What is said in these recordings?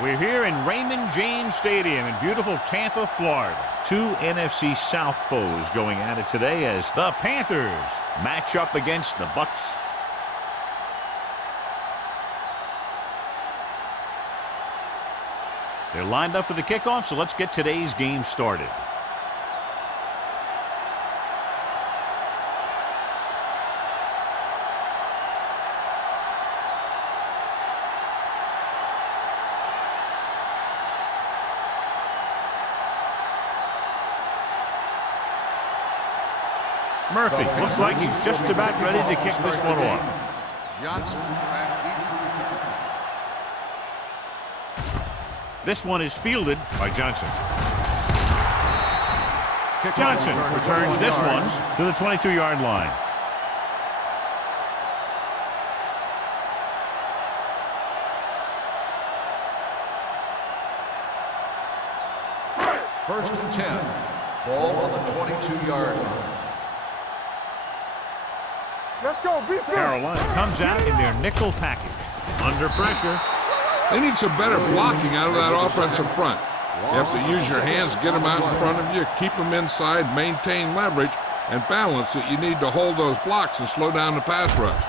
We're here in Raymond James Stadium in beautiful Tampa, Florida. Two NFC South foes going at it today as the Panthers match up against the Bucs. They're lined up for the kickoff, so let's get today's game started. Murphy looks like he's just about ready to kick this one off. Johnson. This one is fielded by Johnson. Johnson returns this one to the 22-yard line. First and 10. Ball on the 22-yard line. Let's go, BSFL. Carolina comes out in their nickel package. Under pressure. They need some better blocking out of that offensive front. You have to use your hands, get them out in front of you, keep them inside, maintain leverage, and balance it. You need to hold those blocks and slow down the pass rush.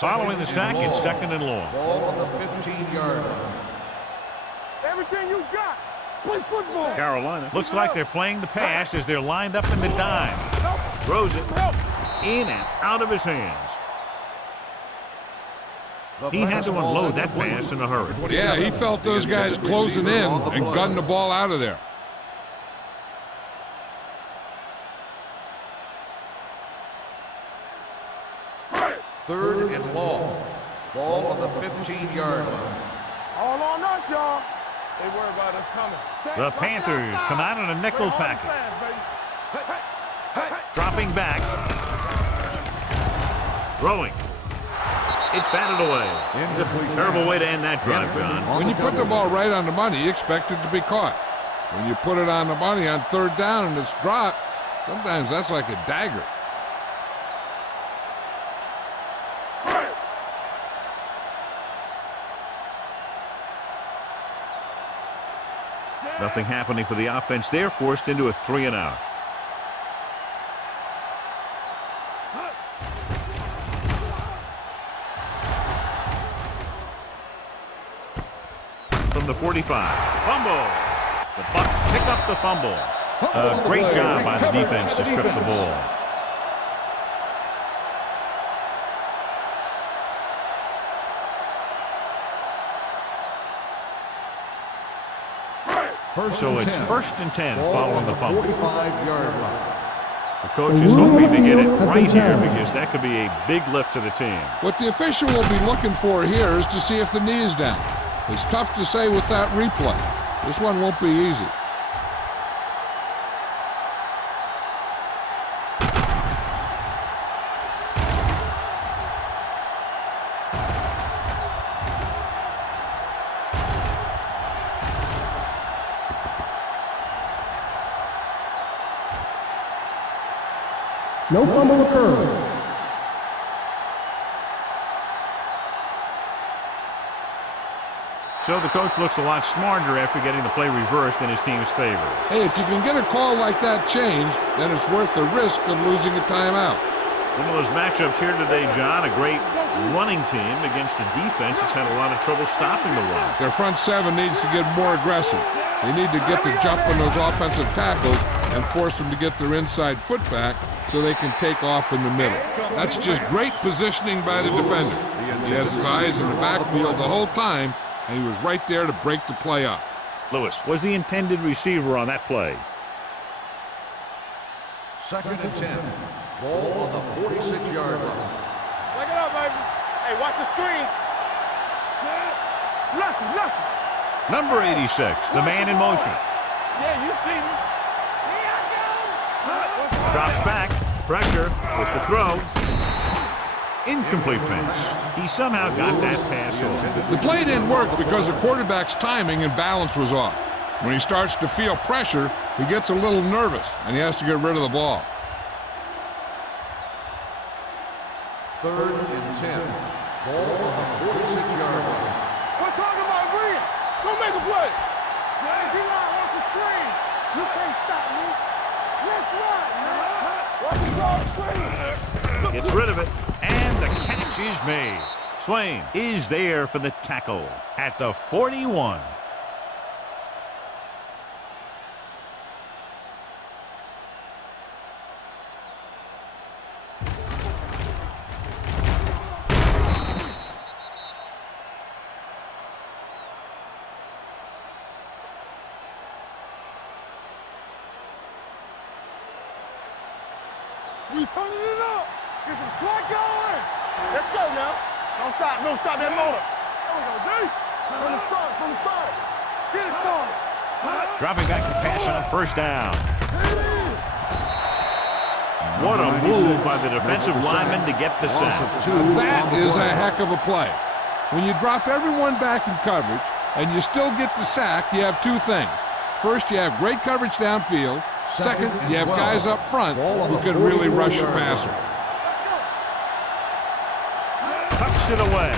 Following the sack, it's second and long. Ball on the 15-yard line. Everything you got. Play football. Carolina looks like they're playing the pass as they're lined up in the dime. Throws it in and out of his hands. He had to unload that pass in a hurry. Yeah, he felt those guys closing in and gunned the ball out of there. Third and long. Ball on the 15-yard line. All on us, y'all. They worry about us coming. The Panthers come out in a nickel package. Dropping back. Throwing. It's batted away. Terrible way to end that drive, John. When you put the ball right on the money, you expect it to be caught. When you put it on the money on third down and it's dropped, sometimes that's like a dagger. Nothing happening for the offense there, forced into a 3-and-out. From the 45, fumble. The Bucs pick up the fumble. A great job by the defense to strip the ball. So it's first and 10 following the fumble. 45-yard line. The coach is hoping to get it right here because that could be a big lift to the team. What the official will be looking for here is to see if the knee is down. It's tough to say with that replay. This one won't be easy. No fumble occurred. So the coach looks a lot smarter after getting the play reversed in his team's favor. Hey, if you can get a call like that changed, then it's worth the risk of losing a timeout. One of those matchups here today, John, a great running team against a defense that's had a lot of trouble stopping the run. Their front seven needs to get more aggressive. They need to get the jump on those offensive tackles and force them to get their inside foot back so they can take off in the middle. That's just great positioning by the defender. He has his eyes in the backfield the whole time, and he was right there to break the play up. Lewis was the intended receiver on that play. Second and 10. Ball on the 46-yard line. Check it out, baby. Hey, watch the screen. Lucky. Number 86, the man in motion. Yeah, you see me. Drops back, pressure with the throw. Incomplete pass. He somehow got that pass off. The play didn't work because the quarterback's timing and balance was off. When he starts to feel pressure, he gets a little nervous, and he has to get rid of the ball. 3rd and 10. Ball on the 46-yard line. We're talking about Rhea. Go make a play. D-line wants to screen. You can't stop me. Let's run, man. Watch the ball screen. Gets rid of it, and the catch is made. Swain is there for the tackle at the 41. We turning it up. Get some slack going. Let's go now. Don't stop that motor. There we go, D. From the start. Get it started. Dropping back to pass on 1st down. What a move by the defensive lineman to get the sack. That is a heck of a play. When you drop everyone back in coverage and you still get the sack, you have two things. First, you have great coverage downfield. Second, you have guys up front who can really rush the passer. Tucks it away.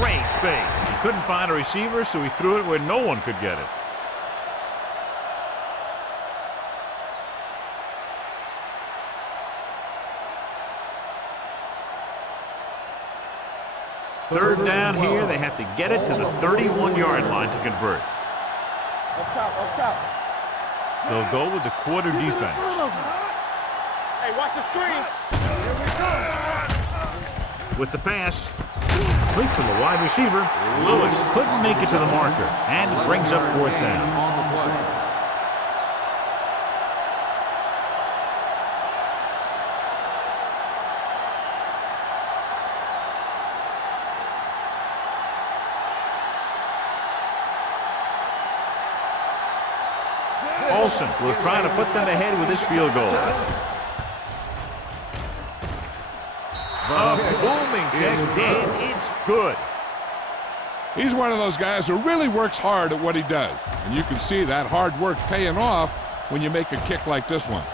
Great fake. He couldn't find a receiver, so he threw it where no one could get it. Third down here. They have to get it to the 31-yard line to convert. Up top. They'll go with the quarter defense. Hey, watch the screen. Here we go. With the pass, complete from the wide receiver. Lewis couldn't make it to the marker, and it brings up 4th down. On the play. Olsen will try to put them ahead with this field goal. A booming kick, and it's good. He's one of those guys who really works hard at what he does. And you can see that hard work paying off when you make a kick like this one.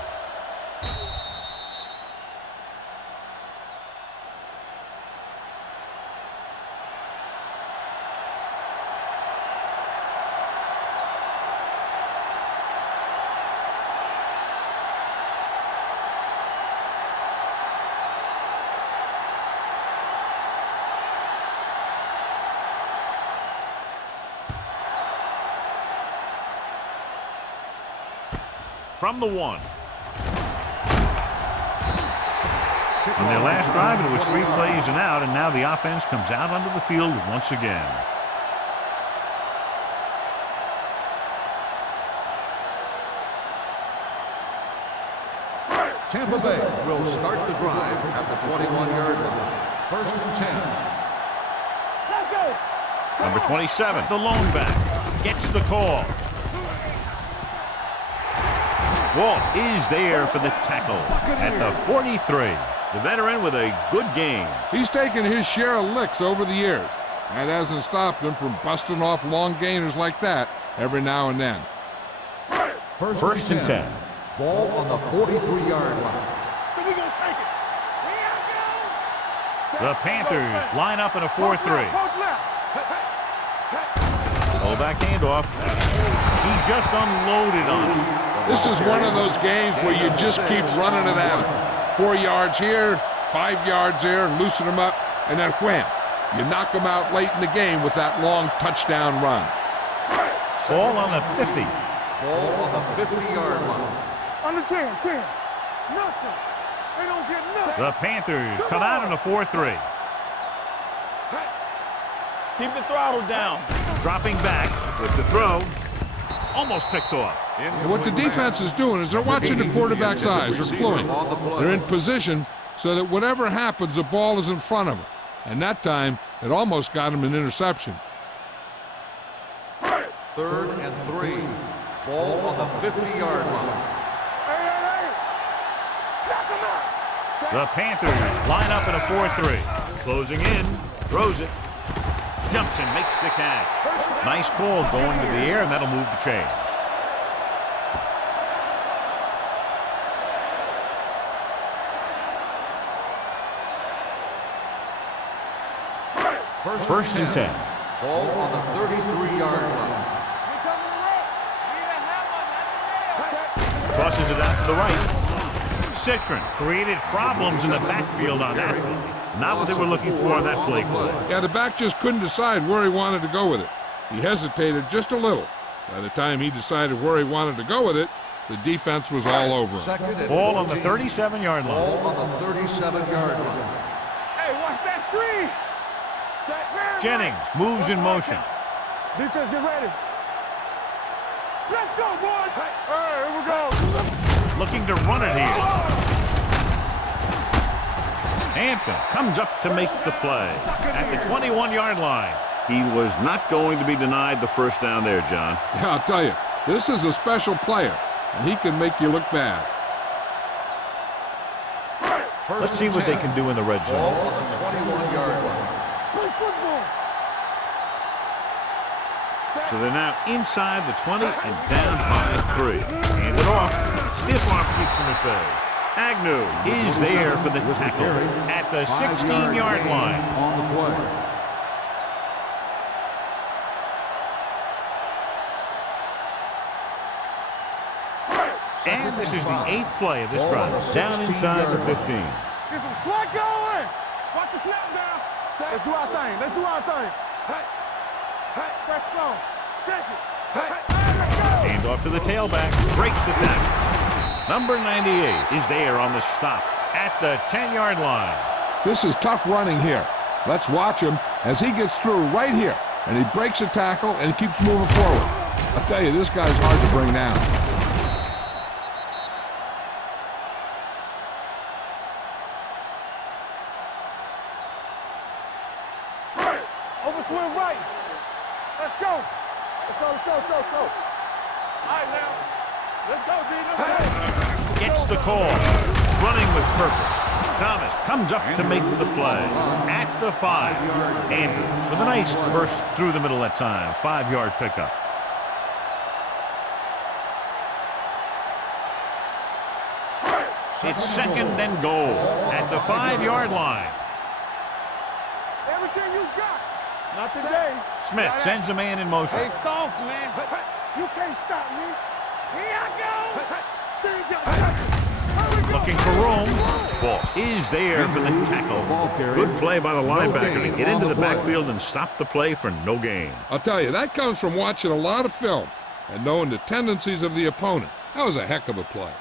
From the 1. On their last drive, it was 3 plays and out, and now the offense comes out onto the field once again. Tampa Bay will start the drive at the 21-yard line. 1st and 10. Let's go. Number 27, the lone back, gets the call. Walt is there for the tackle at the 43. The veteran with a good game. He's taken his share of licks over the years. That hasn't stopped him from busting off long gainers like that every now and then. 1st and 10. Ball on the 43-yard line. So we gonna take it. The Panthers line up in a 4-3. Coach left. Fullback handoff. He just unloaded on him. This is one of those games where you just keep running it at him. 4 yards here, 5 yards there, and loosen them up, and then wham. You knock them out late in the game with that long touchdown run. Ball on the 50. Ball on the 50-yard line. Under 10. Nothing. They don't get nothing. The Panthers come out in a 4-3. Keep the throttle down. Dropping back with the throw. Almost picked off. And what the defense is doing is they're watching the quarterback's eyes. They're cluing. They're in position so that whatever happens, the ball is in front of them. And that time, it almost got him an interception. 3rd and 3. Ball on the 50-yard line. The Panthers line up in a 4-3. Closing in, throws it. Jumps and makes the catch. Nice call going to the air, and that'll move the chains. First and 10. Ball on the 33-yard line. Tosses it out to the right. Citron created problems in the backfield on that play. Not what they were looking for on that play call. Yeah, the back just couldn't decide where he wanted to go with it. He hesitated just a little. By the time he decided where he wanted to go with it, the defense was all over him. Ball on the 37-yard line. Ball on the 37-yard line. Hey, watch that screen. Jennings moves in motion. Defense, get ready. Let's go, boys. Hey, here we go. Looking to run it here. Hampton comes up to make the play at the 21-yard line. He was not going to be denied the first down there, John. Yeah, I'll tell you, this is a special player, and he can make you look bad. Let's see what they can do in the red zone. Ball on the 21-yard line. Play football. So they're now inside the 20 and down by 3. Hand it off. Stiff arm keeps them at bay. Agnew is there for the tackle at the 16-yard line. On the play. And this is the 8th play of this drive. Down inside the 15. Get some slack going. Watch the snap down. Let's do our thing. Let's do our thing. Hey. Hey. Fresh flow. Check it. Hey. Hand off to the tailback. Breaks the tackle. Number 98 is there on the stop at the 10-yard line. This is tough running here. Let's watch him as he gets through right here. And he breaks a tackle and keeps moving forward. I'll tell you, this guy's hard to bring down. Overswing right. Let's go. Let's go, let's go, let's go, let's go. All right, now. Let's go, D. Let's go. Gets the call. Running with purpose. Thomas comes up to make the play at the 5. Andrews with a nice burst through the middle that time. 5-yard pickup. It's second and goal at the 5-yard line. Everything you got. Not today. Smith sends a man in motion. Hey, soft, man. You can't stop me. Here I go. There you go. Looking for room. Ball is there for the tackle. Good play by the linebacker to get into the backfield and stop the play for no gain. I'll tell you, that comes from watching a lot of film and knowing the tendencies of the opponent. That was a heck of a play.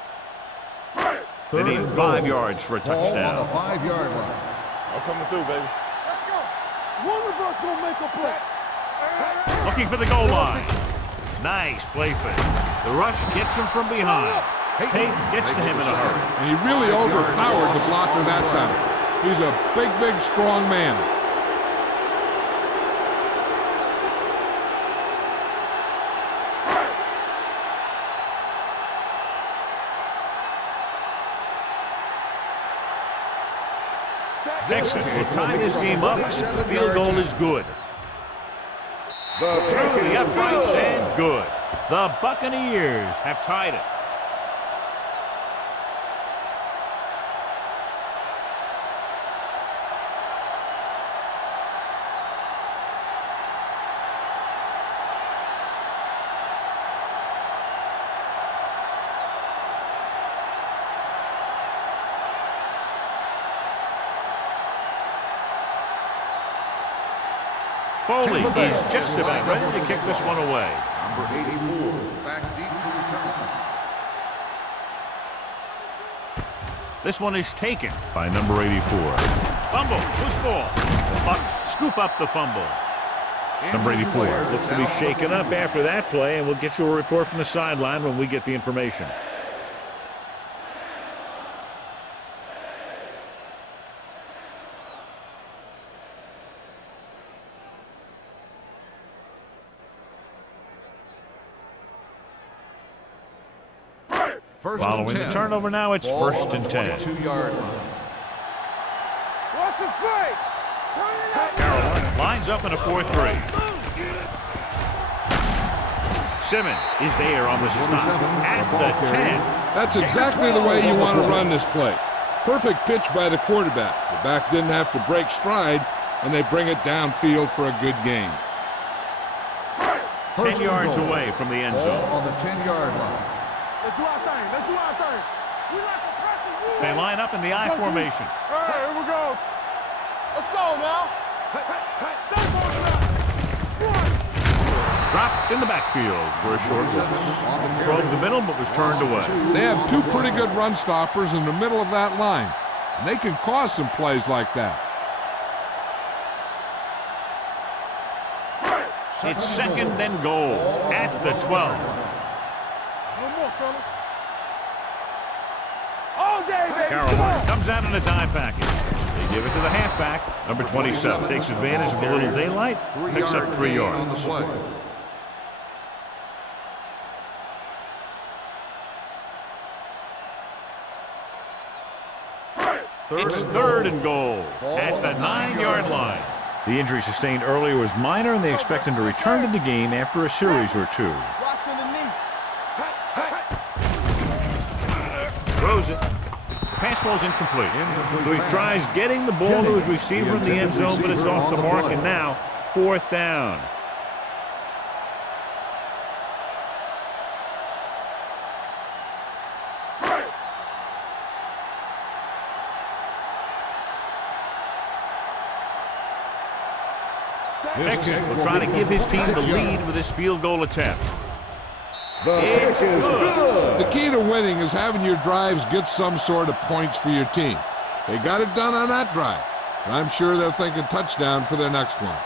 They need 5 yards for a touchdown. Ball on the 5-yard line. I'm coming through, baby. Let's go. One of us gonna make a play. Looking for the goal line. Nice play fake. The rush gets him from behind. Payton gets to him in a hurry. And he really overpowered the blocker that time. He's a big, big, strong man. Dixon will tie this game up if the field goal is good. Through the uprights and good. The Buccaneers have tied it. Foley is just about ready to kick this one away. Number 84, back deep to return. This one is taken by number 84. Fumble, loose ball. The Bucs scoop up the fumble. Number 84 looks to be shaken up after that play, and we'll get you a report from the sideline when we get the information. Following the turnover now, it's first and 10. 22-yard line. Watch the play. Carolina Lines up in a 4-3. Simmons is there on the stop at the 10. That's exactly the way you want to run this play. Perfect pitch by the quarterback. The back didn't have to break stride, and they bring it downfield for a good gain. 10 yards away from the end zone. On the 10-yard line. Let's do our thing. Let's do our thing. We like to practice. They line up in the I formation. All right, here we go. Let's go now. Hey, hey, hey. That's on now. Dropped in the backfield for a short loss. Probed the middle, but was turned away. They have two pretty good run stoppers in the middle of that line, and they can cause some plays like that. It's second and goal at the 12. No more, fellas. All day, baby. Carolina comes out in a dime package. They give it to the halfback. Number 27 takes advantage of a little daylight, picks up 3 yards. On the play. It's third and goal at the 9-yard line. The injury sustained earlier was minor, and they expect him to return to the game after a series or two. Rocks in the knee. Throws it. Pass falls incomplete. So he tries getting the ball to his receiver in the end zone, but it's off the mark, and now 4th down. Mixon will try to give his team the lead with his field goal attempt. It's good. The key to winning is having your drives get some sort of points for your team. They got it done on that drive, but I'm sure they're thinking touchdown for their next one.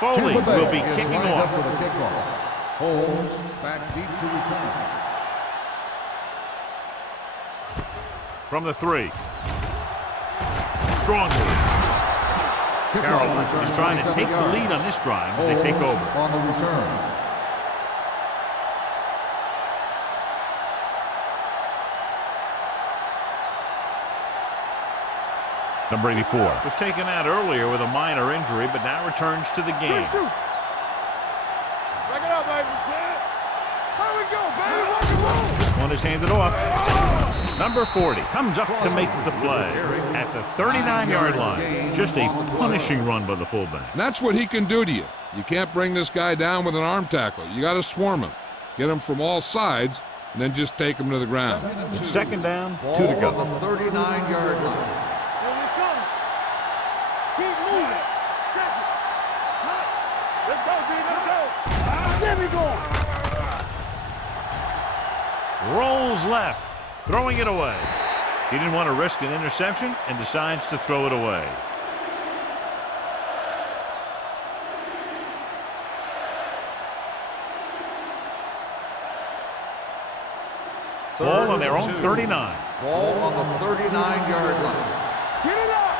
Foley will be kicking off. For the kickoff. Holmes back deep to return. From the 3. Strong move. Carolina is trying to take the lead on this drive as they take over. On the return. Number 84 was taken out earlier with a minor injury, but now returns to the game. Shoot. Back it up, baby. Here we go, baby. Rock and roll. This one is handed off. Number 40 comes up to make the play at the 39-yard line. Just a punishing run by the fullback. And that's what he can do to you. You can't bring this guy down with an arm tackle. You got to swarm him. Get him from all sides, and then just take him to the ground. It's second down, 2 to go. On the 39-yard line. Keep moving. Check it. Let's go, D. Let's go. There we go. Rolls left, throwing it away. He didn't want to risk an interception and decides to throw it away. Ball on their own 39. Ball on the 39-yard line. Get it up.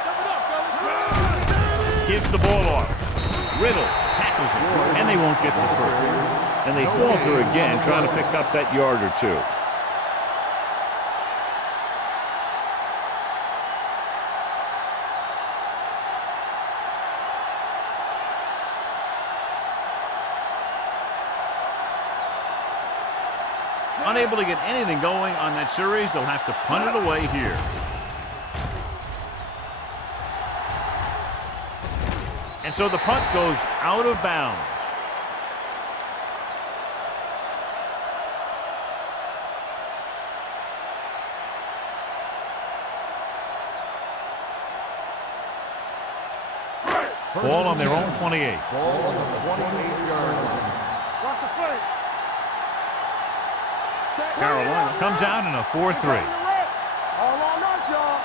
Step it up, fellas. Gives the ball off. Riddle tackles it, and they won't get the first. And they falter again, trying to pick up that yard or two. Unable to get anything going on that series, they'll have to punt it away here. And so the punt goes out of bounds. Ball on their own 28. Ball on the 28-yard line. Watch the play. Carolina comes out in a 4-3. All on us, y'all.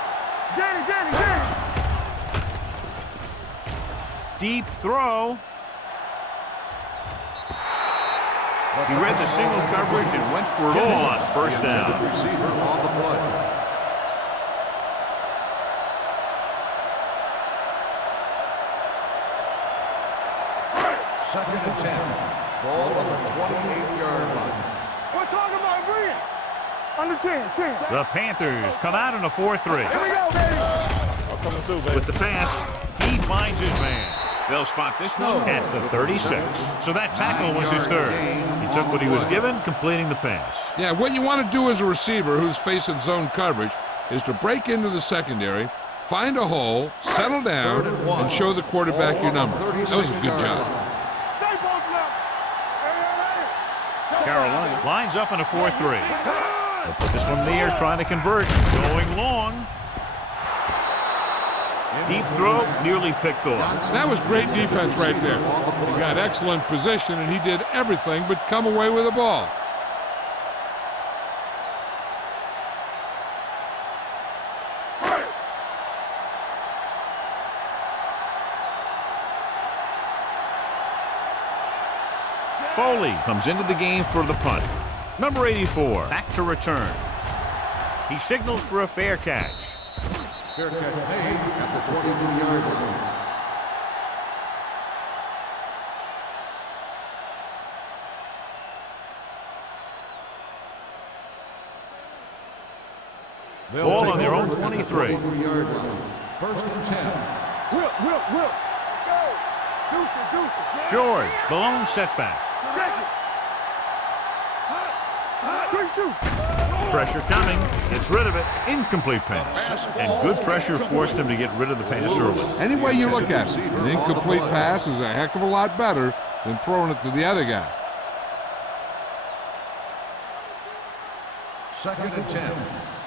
Get it, get it, get it. Deep throw. He read the single coverage and went for it all on first down. Receiver on the play. Second and 10. Ball on the 28-yard line. We're talking about Brent. Under 10. The Panthers come out in a 4-3. Here we go, baby. I'm coming through, baby. With the pass, he finds his man. They'll spot this one at the 36. So that tackle was his third. He took what he was given, completing the pass. Yeah, what you want to do as a receiver who's facing zone coverage is to break into the secondary, find a hole, settle down, and show the quarterback your number. That was a good job. Stay posted up. Hey. Carolina lines up in a 4-3. They'll put this one in the air, trying to convert. Going long. Deep throw, nearly picked off. That was great defense right there. He got excellent position, and he did everything but come away with the ball. Foley comes into the game for the punt. Number 84, back to return. He signals for a fair catch. Fair catch made at the 22-yard line. Ball on their own 23. 23-yard line. First and 10. Whip. Let's go. Deuces. George, the lone setback. Check it. Quick shoot. Pressure coming, gets rid of it, incomplete pass. And good pressure forced him to get rid of the pass early. Any way you look at it, an incomplete pass is a heck of a lot better than throwing it to the other guy. Second and 10.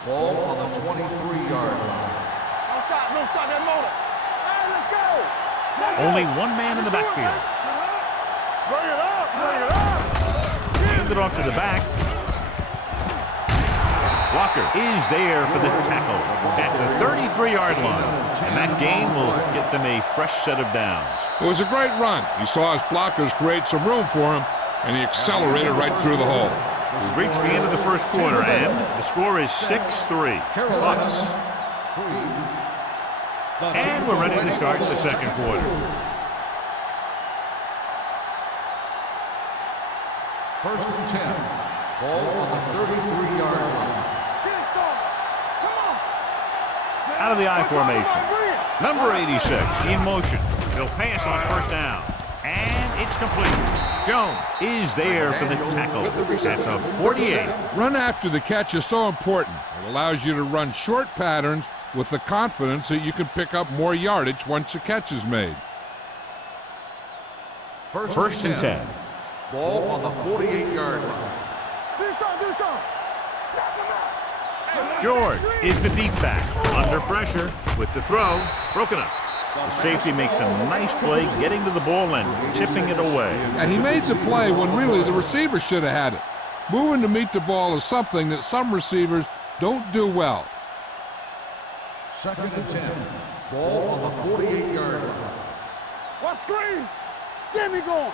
Ball on the 23-yard line. Don't stop that motor. Hey, let's go. Only one man in the backfield. Bring it up. Hand it off to the back. Walker is there for the tackle at the 33-yard line. And that gain will get them a fresh set of downs. It was a great run. He saw his blockers create some room for him, and he accelerated right through the hole. We've reached the end of the first quarter, and the score is 6-3. Bucks. And we're ready to start the second quarter. First and 10. Ball on the 33-yard line. Out of the I formation. Number 86 in motion. They'll pass on first down. And it's complete. Jones is there for the tackle. That's a 48. Run after the catch is so important. It allows you to run short patterns with the confidence that you can pick up more yardage once the catch is made. First and 10. Ball on the 48-yard line. Do something. George is the deep back. Under pressure with the throw. Broken up. The safety makes a nice play getting to the ball and tipping it away. And he made the play when really the receiver should have had it. Moving to meet the ball is something that some receivers don't do well. Second and 10. Ball on the 48-yard line. What screen? Get me going.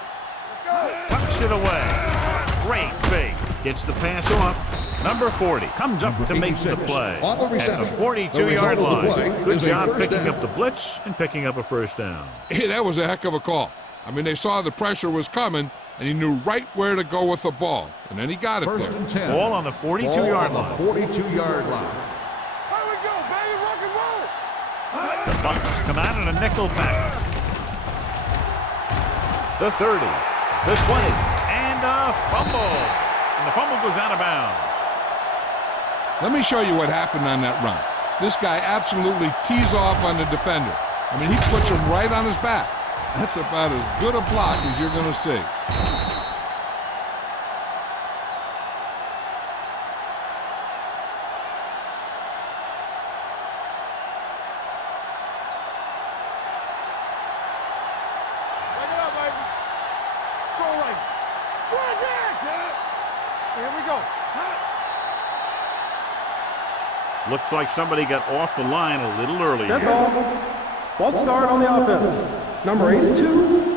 Let's go. Tucks it away. Great fake. Gets the pass off. Number 40 comes up to make the play On the at the reception. 42-yard The result of the line. play Good is a job first picking down. up the blitz and picking up a first down. Hey, that was a heck of a call. I mean, they saw the pressure was coming, and he knew right where to go with the ball. And then he got it First there. and 10. Ball on the 42-yard Ball line. on the 42-yard line. Here we go, baby. Rock and roll. The Bucks come out in a nickel package. The 30, the 20, and a fumble. And the fumble goes out of bounds. Let me show you what happened on that run. This guy absolutely tees off on the defender. I mean, he puts him right on his back. That's about as good a block as you're going to see. Break it up, baby. Slow right. Good dance. Here we go. Looks like somebody got off the line a little early Dead here. ball. False start on the offense. Number 82.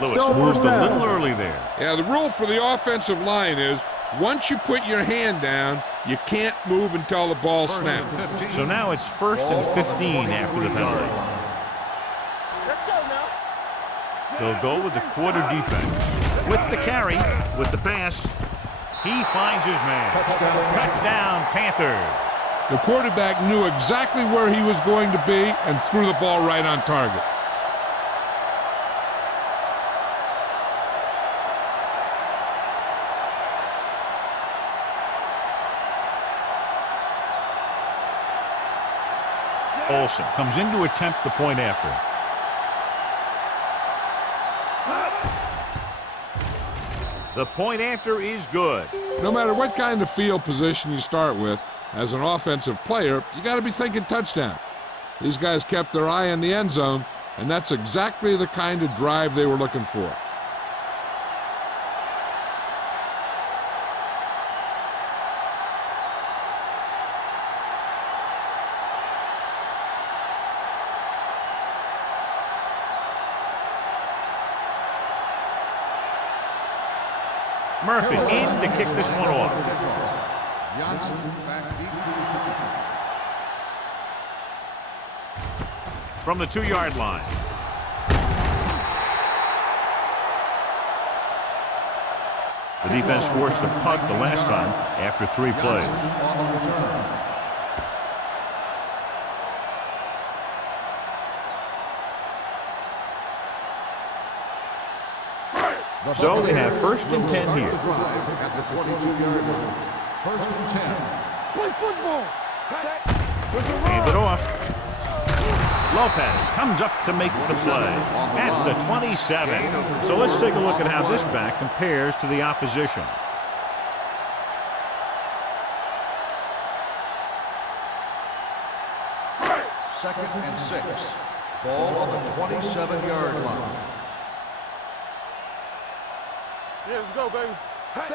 Lewis Still moved first a down. little early there. Yeah, the rule for the offensive line is once you put your hand down, you can't move until the ball First snaps. and 15. So now it's first and 15 after the penalty. Let's go now. They'll go with the quarter defense. With the carry, with the pass, he finds his man. Touchdown, Panthers. The quarterback knew exactly where he was going to be and threw the ball right on target. Olsen comes in to attempt the point after. The point after is good. No matter what kind of field position you start with, as an offensive player, you got to be thinking touchdown. These guys kept their eye on the end zone, and that's exactly the kind of drive they were looking for. Murphy in to kick this one off. Johnson back deep to the From the 2-yard line. The defense forced a punt the last time after 3 plays. on the return. So they have 1st and 10 here. At the 22-yard line. 1st and 10. Play football. Hand it off. Lopez comes up to make the play at the 27. So let's take a look at how this back compares to the opposition. Second and 6. Ball on the 27-yard line. Yeah, let's go, baby.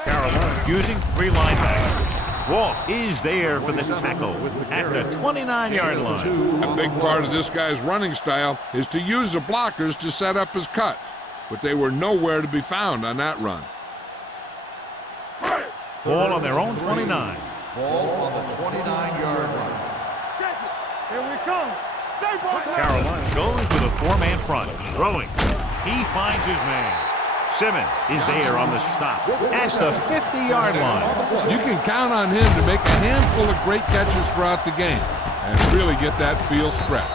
Carolina using 3 linebackers. Walt is there for the tackle at the 29-yard line. A big part of this guy's running style is to use the blockers to set up his cut, but they were nowhere to be found on that run. Ball on their own 29. Ball on the 29-yard line. Check it. Here we come. Stay ball. Carolina goes with a 4-man front. Throwing. He finds his man. Simmons is there on the stop at the 50-yard line. You can count on him to make a handful of great catches throughout the game and really get that field stretched.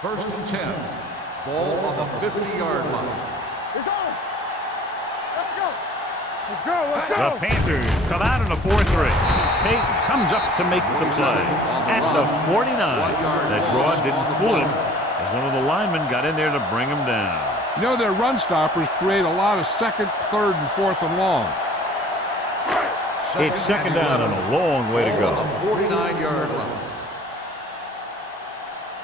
First and 10. Ball on the 50-yard line. It's on. Let's go. Let's go. Let's go. The Panthers come out in a 4-3. Payton comes up to make the play at the 49. That draw didn't fool him as one of the linemen got in there to bring him down. You know, their run stoppers create a lot of 2nd, 3rd, and 4th and long. It's 2nd down and a long way to go. On the 49-yard line.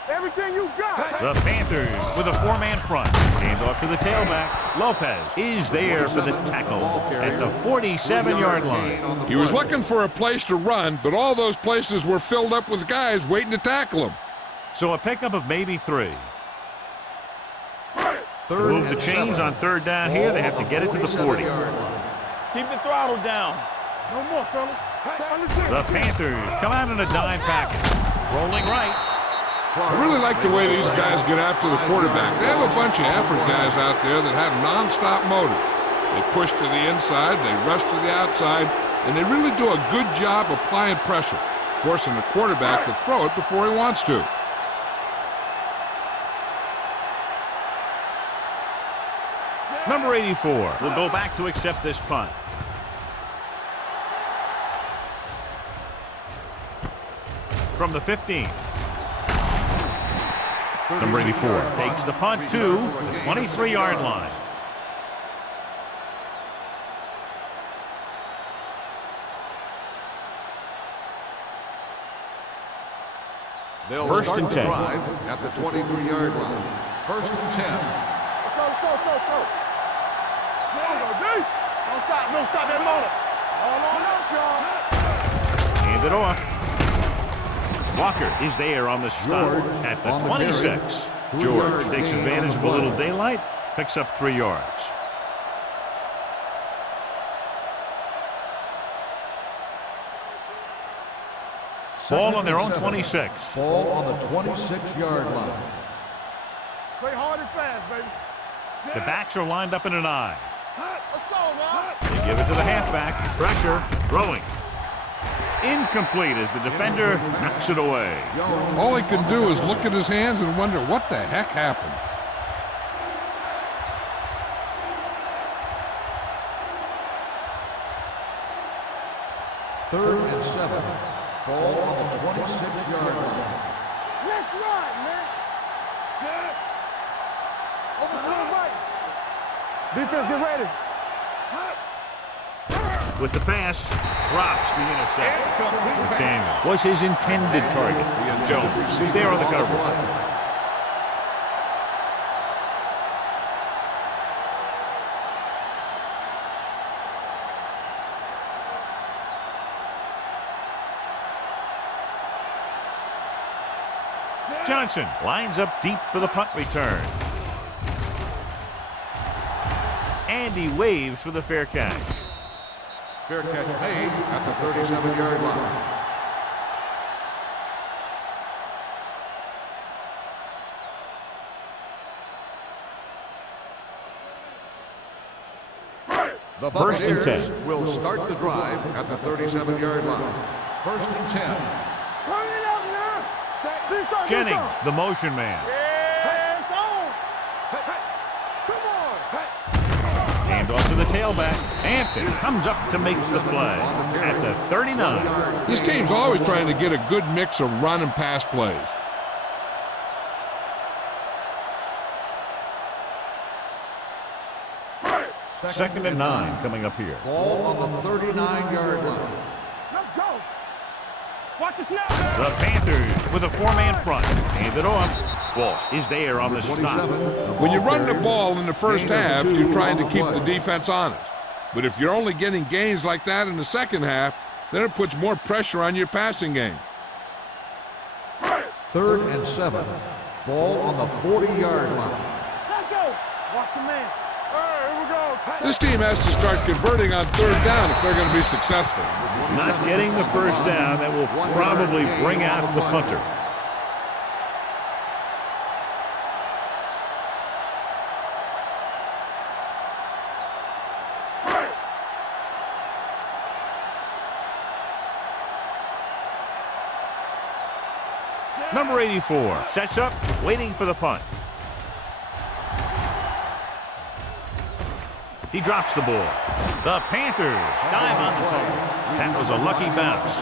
Everything you got. The Panthers with a 4-man front. Hand off to the tailback. Lopez is there for the tackle at the 47-yard line. He was looking for a place to run, but all those places were filled up with guys waiting to tackle him. So a pickup of maybe 3. To Third move the and chains 7. on 3rd down here, they have to get it to the 40. Keep the throttle down. No more, fellas. The Panthers come out in a dime package. Rolling right. I really like the way these guys get after the quarterback. They have a bunch of effort guys out there that have non-stop motors. They push to the inside, they rush to the outside, and they really do a good job applying pressure, forcing the quarterback to throw it before he wants to. Number 84 will go back to accept this punt. From the 15. Number 84 takes the punt to the 23-yard line. They'll First start and the 10. drive at the 23-yard line. 1st and 10. Let's go. Don't stop that motor. All on us, y'all. Hand it off. Walker is there on the stop at the 26. George takes advantage of a little daylight, picks up 3 yards. Ball on their own 26. Ball on the 26-yard line. Play hard and fast, baby. The backs are lined up in an I. Let's go, man. They give it to the halfback. Pressure. Throwing. Incomplete as the defender knocks it away. All he can do is look at his hands and wonder what the heck happened. Third and 7. Ball on the 26-yard line. Let's ride, man. Set. Over to the right. Defense, get ready. With the pass, drops the interception. McDaniel was his intended target. Jones is there on the coverage. Johnson lines up deep for the punt return. And he waves for the fair catch. Fair catch made at the 37-yard line. The First and 10. will start the drive at the 37-yard line. First and 10. Turn it up now. Jennings, the motion man. Yeah, it's on. Come on. Hand off to the tailback. Hampton comes up to make the play at the 39. This team's always trying to get a good mix of run and pass plays. Second and 9 coming up here. Ball on the 39-yard line. Let's go. Watch the snap, man. The Panthers with a four-man front. Hand it off. Walsh is there on the stop. When you run the ball in the first half, you're trying to keep the defense honest. But if you're only getting gains like that in the second half, then it puts more pressure on your passing game. Third and 7. Ball on the 40-yard line. Let's go. Watch the man. All right, here we go. This team has to start converting on third down if they're going to be successful. Not getting the first down, that will probably bring out the punter. Number 84 sets up, waiting for the punt. He drops the ball. The Panthers dive on the fumble. That was a lucky bounce.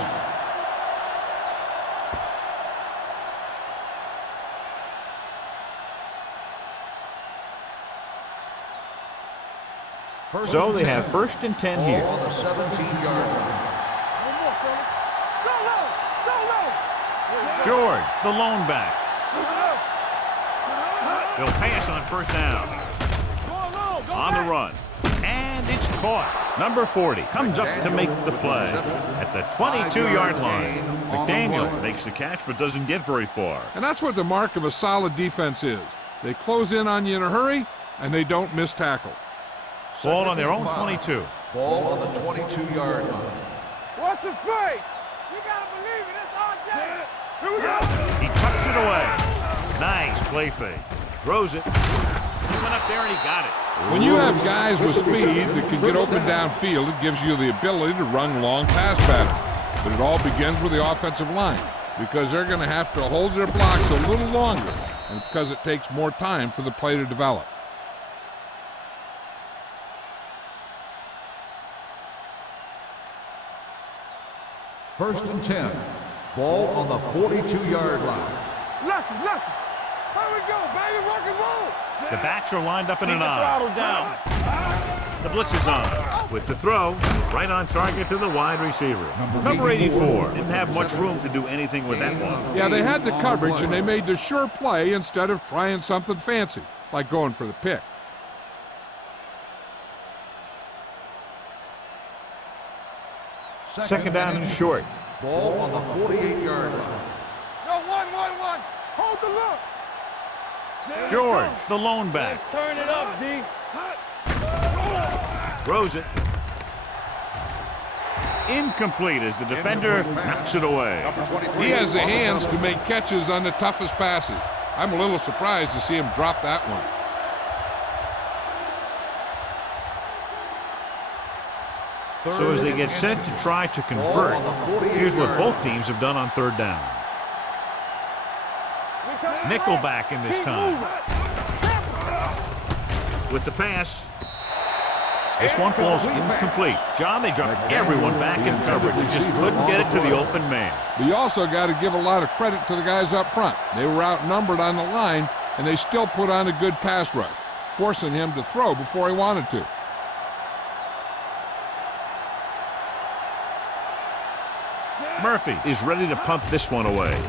So they have first and 10 here. Ball on the 17-yard line. One more, fella. Go low. Go low. George, the lone back. He'll pass on first down. Go low. Go On the back. run. And it's caught. Number 40 comes up to make the play at the 22-yard line. McDaniel makes the catch but doesn't get very far. And that's what the mark of a solid defense is. They close in on you in a hurry, and they don't miss tackle. Ball on their own 22. Ball on the 22-yard line. Watch the play. You gotta believe it. It's our game. Here we go. He tucks it away. Nice play fake. Throws it. He went up there and he got it. When you have guys with speed that can get open downfield, it gives you the ability to run long pass patterns. But it all begins with the offensive line, because they're going to have to hold their blocks a little longer, and because it takes more time for the play to develop. First and 10. Ball on the 42-yard line. Lucky. Here we go, baby. Rock and roll. The backs are lined up in an I. Throttle down. The blitz is on. With the throw, right on target to the wide receiver. Number 84 didn't have much room to do anything with that one. Yeah, they had the coverage, and they made the sure play instead of trying something fancy, like going for the pick. Second down and short. Ball on the 48-yard line. No, one. Hold the look. George, the lone back. Let's turn it up, D. Throws it. Incomplete as the defender knocks it away. Number 23. He has the hands to make catches on the toughest passes. I'm a little surprised to see him drop that one. So as they get set to try to convert, here's what both teams have done on third down. Nickelback in this time. With the pass. This one falls incomplete. John, they dropped everyone back in coverage. They just couldn't get it to the open man. But you also got to give a lot of credit to the guys up front. They were outnumbered on the line, and they still put on a good pass rush, forcing him to throw before he wanted to. Murphy is ready to punt this one away.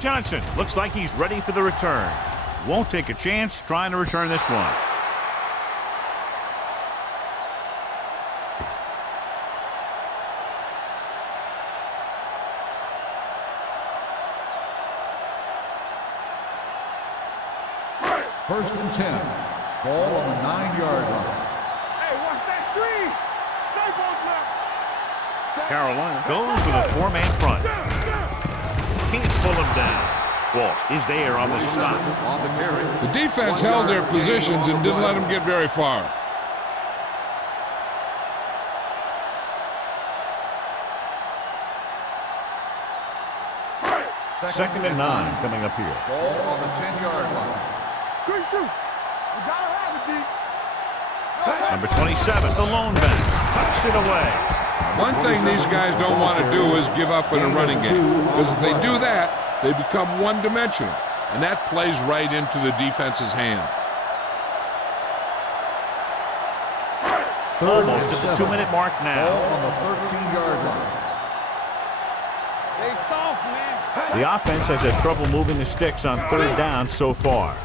Johnson looks like he's ready for the return. Won't take a chance trying to return this one. First and 10. Ball on the 9-yard line. Hey, watch that screen. Stay both left. Carolina goes with a four-man front. Can't pull him down. Walsh is there on the stop. On the carry. The defense held their positions and didn't let them get very far. Second and 9 coming up here. Ball on the 10-yard line. Good shoot. You gotta have it, D. Number 27, the lone back, tucks it away. One thing these guys don't want to do is give up in a running game, because if they do that, they become one-dimensional, and that plays right into the defense's hands. Almost at the 2-minute mark Ball now. on the 13-yard line. They soft, man. The offense has had trouble moving the sticks on third down so far.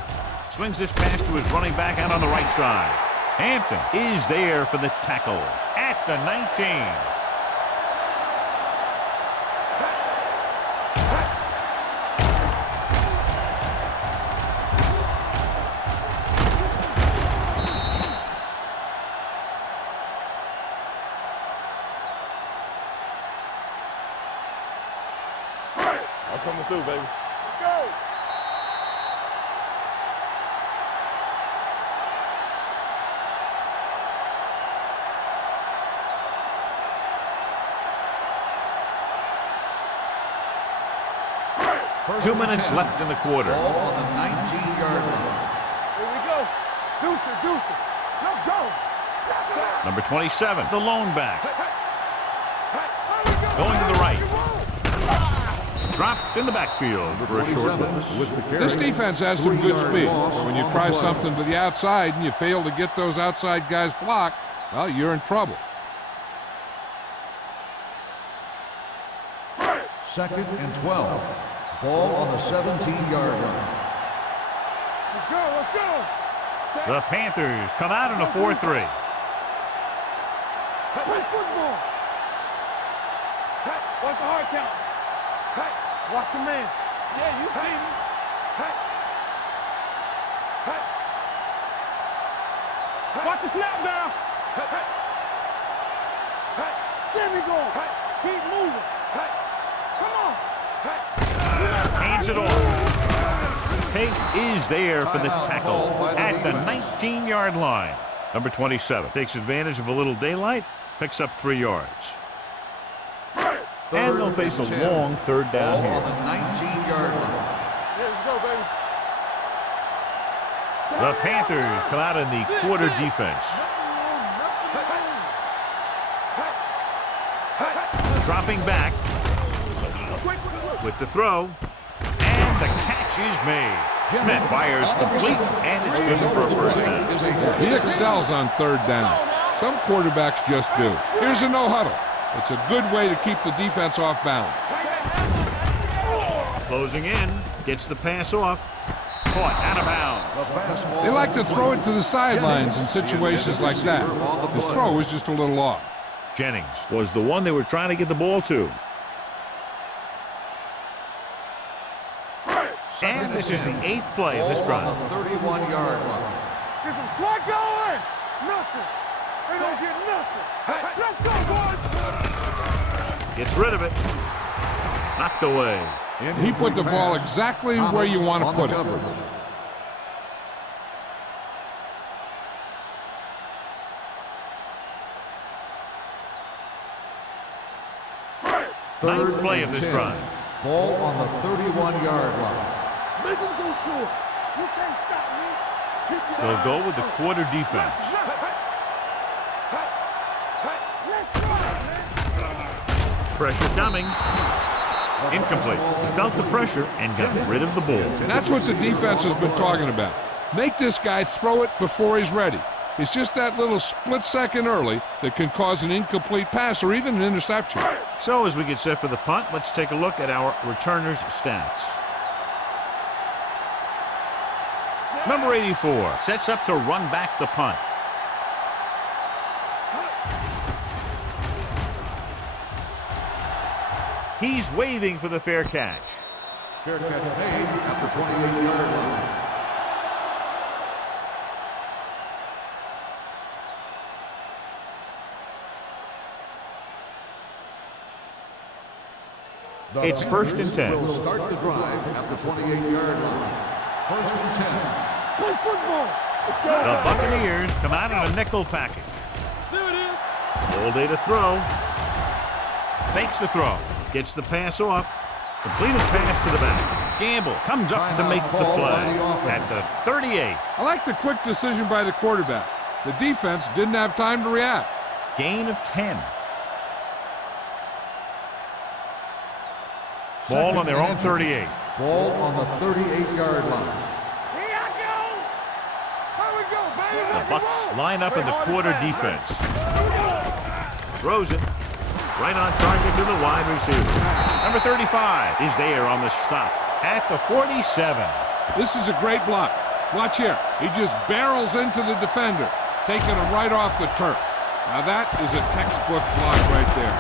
Swings this pass to his running back out on the right side. Hampton is there for the tackle at the 19. I'm coming through, baby. Let's go. First 2 and minutes 10. left in the quarter. Ball on the 19-yard line. Here we go. Deuce it, deuce it. Let's go. Number 27, the lone back. Going to the right. Dropped in the backfield for a short loss. With the carry. This defense has some good 3-yard speed. loss When you on try the play. something to the outside and you fail to get those outside guys blocked, well, you're in trouble. Second and 12. Ball on the 17-yard line. Let's go, let's go. The Panthers come out in a 4-3. Play football. Watch the hard count. Watch your man. Yeah, you see me. Watch the snap down. There we go. Keep moving. Come on. Hands it off. Pate is there for the Timeout tackle called by the at the defense. 19-yard line. Number 27 takes advantage of a little daylight, picks up 3 yards. And they'll face a Third and 10. long third down Ball on here. the 19-yard line. Here we go, baby. The Panthers come out in the quarter defense. Dropping back with the throw, and the catch is made. Smith fires complete, and it's good for a first down. He excels on third down. Some quarterbacks just do. Here's a no-huddle. It's a good way to keep the defense off balance. Closing in, gets the pass off, caught out of bounds. The fastball. They like to throw it to the sidelines in situations like that. His throw was just a little off. Jennings was the one they were trying to get the ball to. And this is the 8th play of this Ball on drive. the 31-yard line. Get some slack going. Nothing. They don't get nothing. Let's go, boys. Gets rid of it. Knocked away. He put the ball exactly where you want to put it. Ninth play of this drive. Ball on the 31-yard line. Make him go short. You can't stop me. They'll go with the quarter defense. Let's run, man. Pressure coming. Incomplete. He felt the pressure and got rid of the ball. And that's what the defense has been talking about. Make this guy throw it before he's ready. It's just that little split second early that can cause an incomplete pass or even an interception. So as we get set for the punt, let's take a look at our returners' stats. Number 84 sets up to run back the punt. He's waving for the fair catch. Fair catch made at the 28-yard line. It's 1st and 10. Will start the drive at the 28-yard line. 1st and 10. Play football. The Buccaneers come out in a nickel package. There it is. All day to throw. Fakes the throw. Gets the pass off. Completed pass to the back. Gamble comes up to make the play at the 38. I like the quick decision by the quarterback. The defense didn't have time to react. Gain of 10. Ball on their own 38. Ball on the 38-yard line. Here I go. Here we go, baby. The Bucs line up in the quarter defense. Throws it. Right on target to the wide receiver. Number 35 is there on the stop at the 47. This is a great block. Watch here. He just barrels into the defender, taking him right off the turf. Now that is a textbook block right there.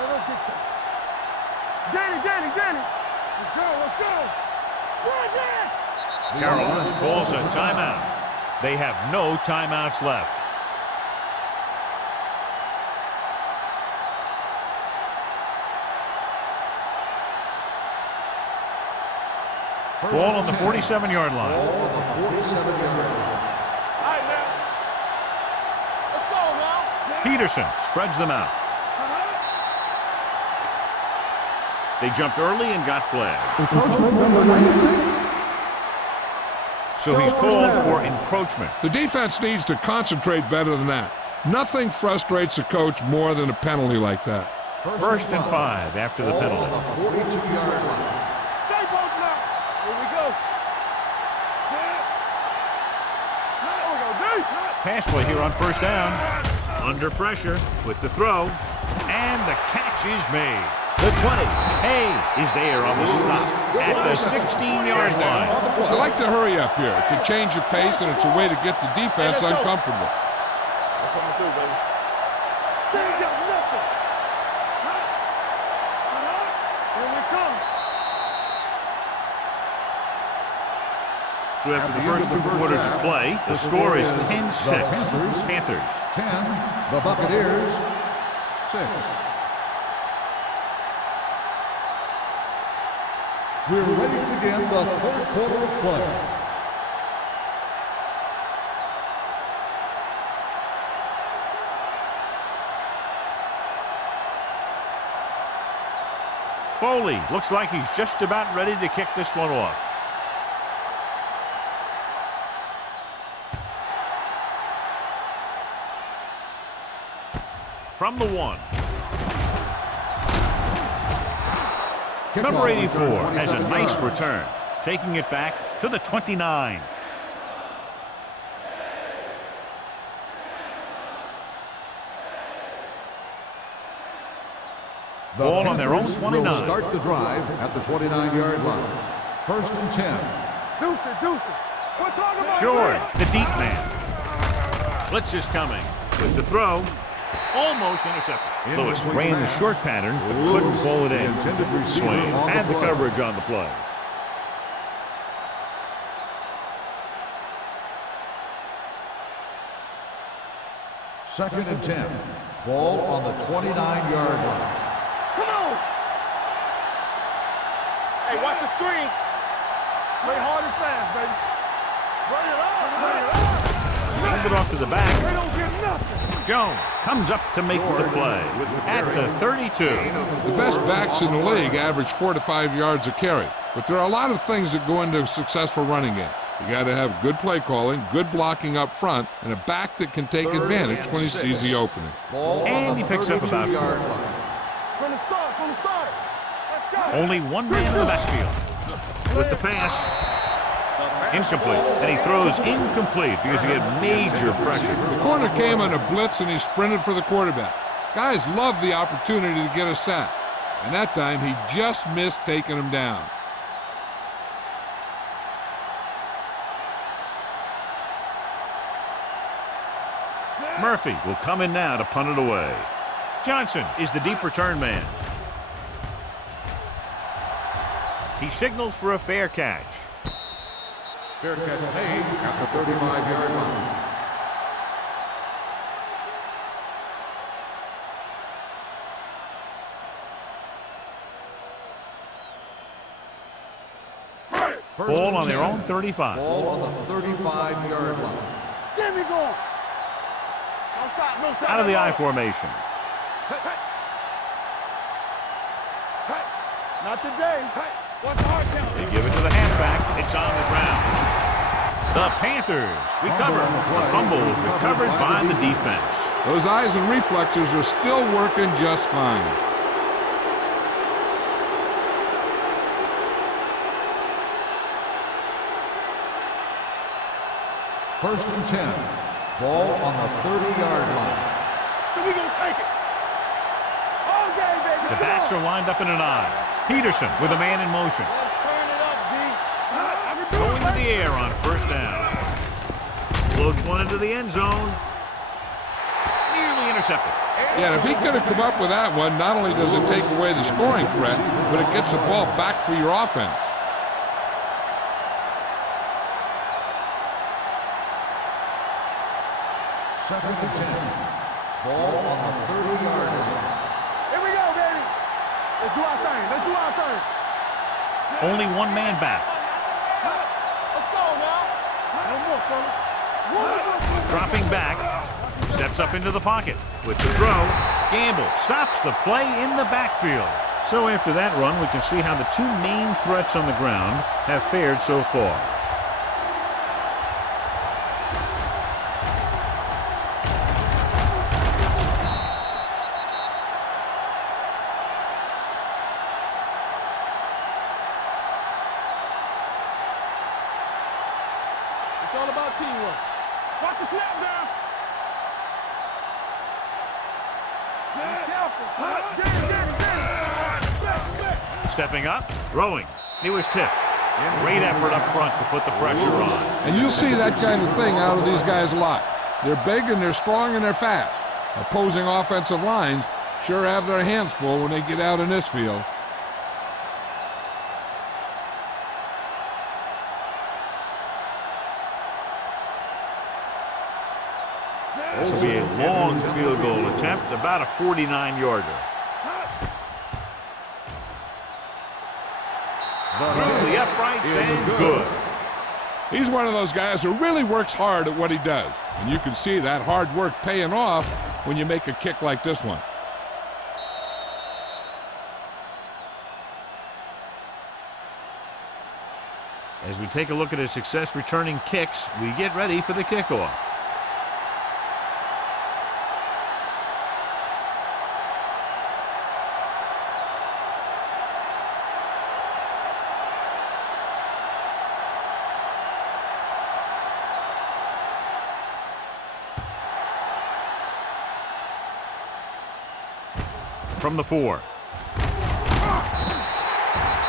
Let's get to it. Danny. Let's go. Run, Dan. Carolina calls a timeout. They have no timeouts left. Ball on the 47-yard line. Ball on the 47-yard line. All right, man. Let's go, now. Peterson spreads them out. They jumped early and got flagged. Encroachment number 96. So he's called for encroachment. The defense needs to concentrate better than that. Nothing frustrates a coach more than a penalty like that. 1st and 5 after the Ball penalty. on the 42-yard line. Stay both now. Here we go. Set. There we go, D. Pass play here on 1st down. Under pressure with the throw. And the catch is made. The 20. Hayes is there on the stop at the 16-yard line. I like to hurry up here. It's a change of pace, and it's a way to get the defense uncomfortable. I'm coming through, baby. Say you got nothing. Here we come. So after the first 2 quarters of play, the score is 10-6. Panthers. 10. The Buccaneers 6. We're ready to begin the 3rd quarter of play. Foley looks like he's just about ready to kick this one off. From the 1. Number 84 has a nice return, taking it back to the 29. Ball on their own 29. Will start the drive at the 29-yard line. 1st and 10. Deuce. We're talking about George, the deep man. Blitz is coming with the throw. Almost intercepted. Lewis ran the short pattern, but couldn't pull it in. Swain had the coverage on the play. Second and 10. Ball on the 29-yard line. Come on! Hey, watch the screen. Play hard and fast, baby. Bring it on, bring it on. Hand it off to the back. They don't get nothing. Jones comes up to make the play at the 32. The best backs in the league average 4 to 5 yards a carry, but there are a lot of things that go into a successful running game. You got to have good play calling, good blocking up front, and a back that can take advantage when he sees the opening. And he picks up about 4. From the start, Let's go. Only one man in the backfield. With the pass, incomplete. And he throws incomplete because he had major pressure. The corner came on a blitz and he sprinted for the quarterback. Guys love the opportunity to get a sack. And that time he just missed taking him down. Murphy will come in now to punt it away. Johnson is the deep return man. He signals for a fair catch. Fair catch made at the 35-yard line. Ball on their own 35. Ball on the 35-yard line. Get me going. Don't stop, no stop. Out of the I formation. Not today. Watch the hard count. They give it to the halfback. It's on the ground. The Panthers recover. The fumble was recovered by the defense. Those eyes and reflexes are still working just fine. First and 10. Ball on the 30-yard line. So we gonna take it. All game, baby. The backs are lined up in an I. Peterson with a man in motion. Let's turn it up, D. I can do Going to the air on first down. Floats one into the end zone. Nearly intercepted. Yeah, if he could have come up with that one, not only does it take away the scoring threat, but it gets the ball back for your offense. Second and 10. Ball on the 30-yard line. Here we go, baby. Let's do our thing. Let's do our thing. Only one man back. Let's go now. One more, fella. One more. Dropping back. Steps up into the pocket. With the throw, Gamble stops the play in the backfield. So after that run, we can see how the two main threats on the ground have fared so far. It's all about teamwork. Watch the snap down. Be careful. Stepping up, throwing. He was tipped. Great effort up front to put the pressure on. And you'll see that kind of thing out of these guys a lot. They're big and they're strong and they're fast. Opposing offensive lines sure have their hands full when they get out in this field. This will be a long field goal attempt, about a 49-yarder. Through the uprights and good. He's one of those guys who really works hard at what he does. And you can see that hard work paying off when you make a kick like this one. As we take a look at his success returning kicks, we get ready for the kickoff. From the 4.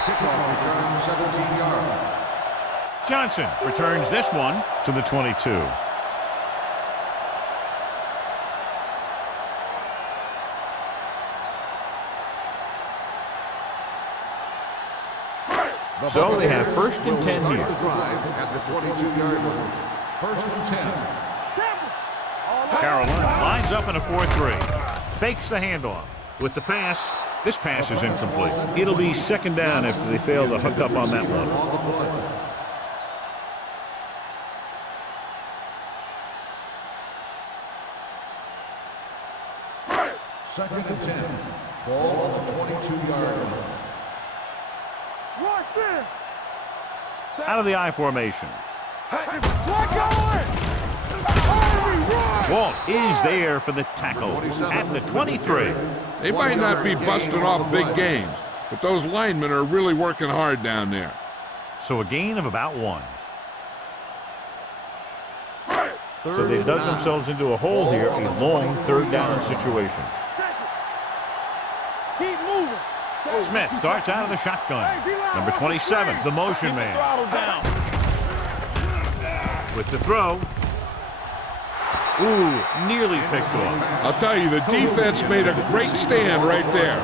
Kickoff return 17 yards. Johnson returns this one to the 22. So they have first and 10 here. The drive at the 22-yard line. First and 10. Carolina lines ends up in a 4-3. Fakes the handoff. With the pass, this pass is incomplete. It'll be second down if they fail to hook up on that one. Second and 10. Ball on the 22-yard line. Watch this. Out of the I formation. What going? Walsh is there for the tackle at the 23. They might not be busting off big games, but those linemen are really working hard down there. So a gain of about 1. So they dug themselves into a hole here, a long third down situation. Keep moving. Smith starts out of the shotgun. Number 27, the motion man. With the throw. Ooh, nearly picked off. I'll tell you, the defense made a great stand right there.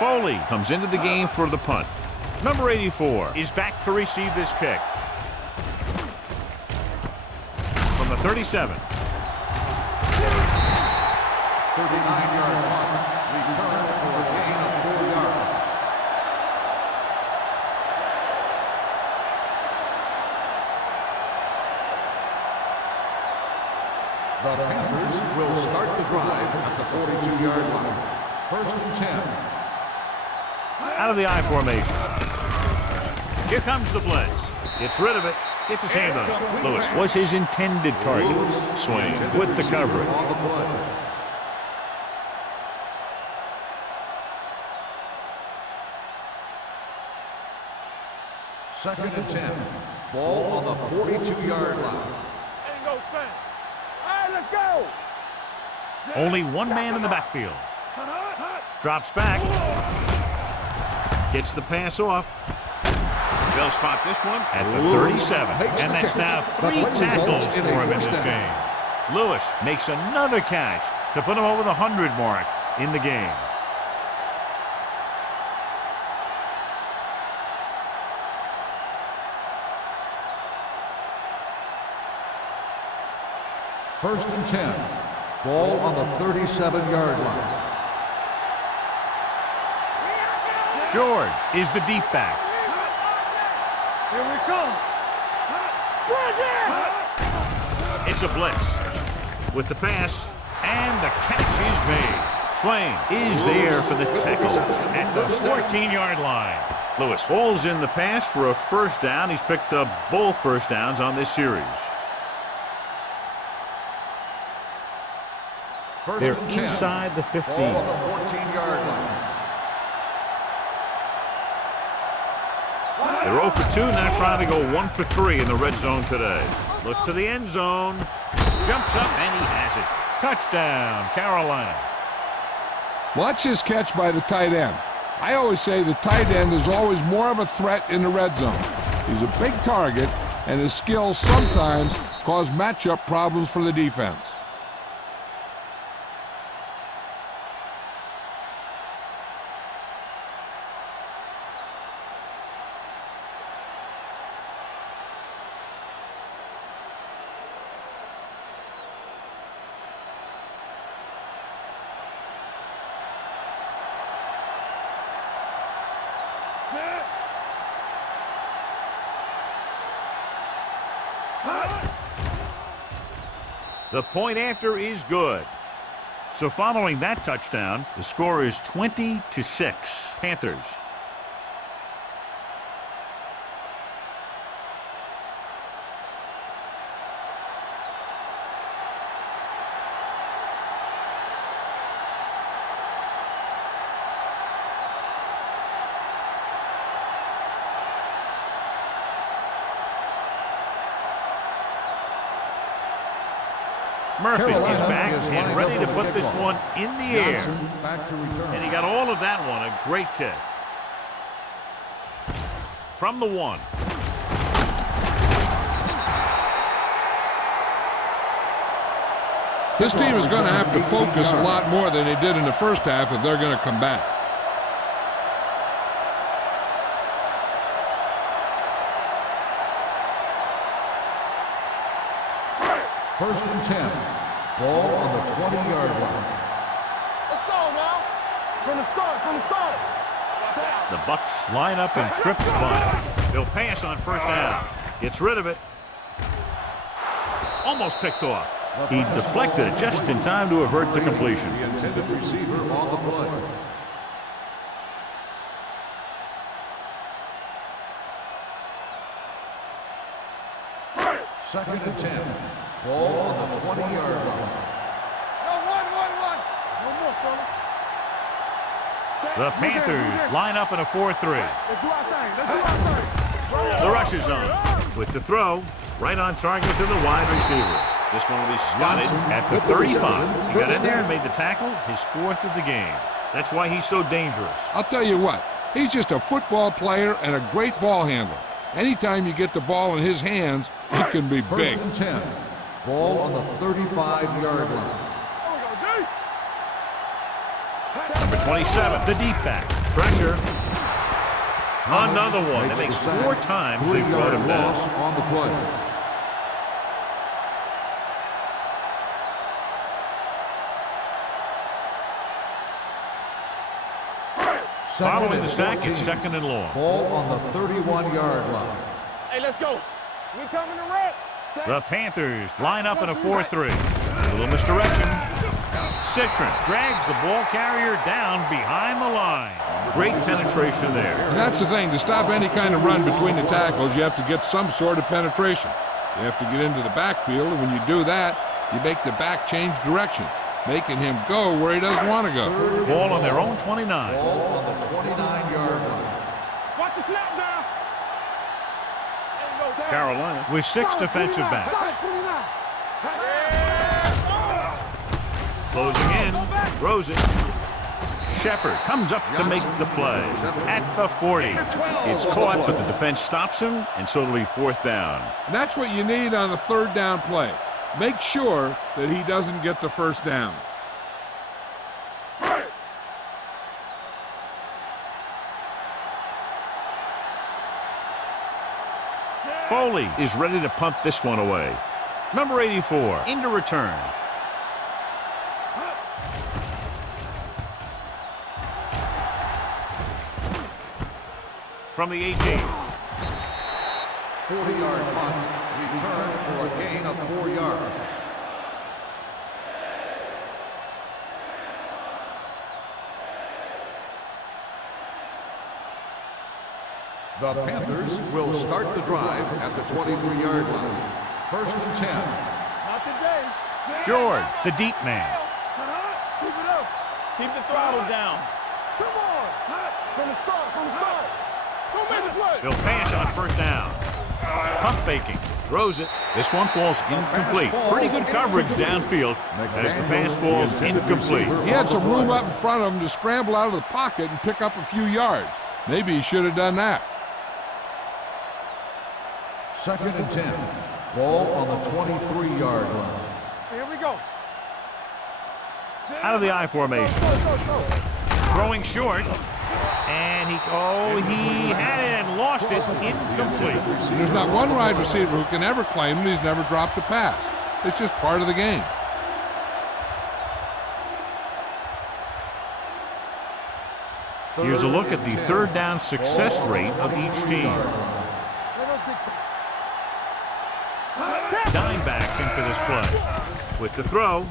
Foley comes into the game for the punt. Number 84 is back to receive this kick. From the 37. 39-yard punt. Return for a gain of 4 yards. The Panthers will start the drive at the 42-yard line. First and 10. Out of the I formation. Here comes the blitz. Gets rid of it. Gets his hand on it. Lewis was his intended target. Swain with the coverage. On the play. Second and 10. Ball on the 42-yard line. There you go, Sam. All right, let's go. Only one man in the backfield. Drops back. Gets the pass off. They'll spot this one at the 37. And that's now 3 tackles for him in this game. Lewis makes another catch to put him over the 100 mark in the game. First and 10. Ball on the 37-yard line. George is the deep back. Here we come. It's a blitz. With the pass, and the catch is made. Swain is there for the tackle at the 14-yard line. Lewis holds in the pass for a first down. He's picked up both first downs on this series. They're inside the 15. Ball on the 14-yard line. They're 0 for 2, now trying to go 1 for 3 in the red zone today. Looks to the end zone, jumps up, and he has it. Touchdown, Carolina. Watch his catch by the tight end. I always say the tight end is always more of a threat in the red zone. He's a big target, and his skills sometimes cause matchup problems for the defense. The point after is good. So following that touchdown, the score is 20-6. Panthers. Murphy is back and ready to put this one in the air. And he got all of that one. A great kick. From the 1. This team is going to have to focus a lot more than they did in the first half if they're going to come back. First and 10. Ball on the 20-yard line. Let's go now. From the start. The Bucks line up and trip the bunch. They'll pass on first down. Gets rid of it. Almost picked off. He deflected it just in time to avert the completion. The intended receiver on the play. Second and 10. Ball on the 20-yard line. No, one. No more, fella. The Panthers line up in a 4-3. Let's do our thing. The rush is on. With the throw, right on target to the wide receiver. This one will be spotted at the 35. He got in there and made the tackle, his 4th of the game. That's why he's so dangerous. I'll tell you what, he's just a football player and a great ball handler. Anytime you get the ball in his hands, he can be big. First and 10. Ball on the 35-yard line. Number 27, the deep back. Pressure. Another one. That makes 4 times they brought him down. On the play. Following the sack, it's 2nd and long. Ball on the 31-yard line. Hey, let's go. We coming to wreck. The Panthers line up in a 4-3. A little misdirection. Citron drags the ball carrier down behind the line. Great penetration there. And that's the thing. To stop any kind of run between the tackles, you have to get some sort of penetration. You have to get into the backfield, and when you do that, you make the back change direction, making him go where he doesn't want to go. Ball on their own 29. Ball on the 29-yard line. Watch the snap down. Carolina with 6 defensive backs. Closing in, throws it. Shepard comes up to make the play at the 40. It's caught, but the defense stops him, and so it'll be 4th down. And that's what you need on the 3rd down play. Make sure that he doesn't get the 1st down. Foley is ready to punt this one away. Number 84 into return. From the 18. 40-yard punt. Return for a gain of 4 yards. The Panthers will start the drive at the 23-yard line. First and 10. Not today. George, the deep man. Keep it up. Keep the throttle down. Come on. From the start. Don't make a play. He'll pass on 1st down. Pump faking. Throws it. This one falls incomplete. Pretty good coverage downfield as the pass falls incomplete. He had some room up in front of him to scramble out of the pocket and pick up a few yards. Maybe he should have done that. Second and 10. Ball on the 23-yard line. Here we go. Out of the I formation. Throwing short. And he had it and lost it. Incomplete. There's not one wide receiver who can ever claim that he's never dropped a pass. It's just part of the game. Here's a look at the 3rd down success rate of each team. Dime backs in for this play. With the throw,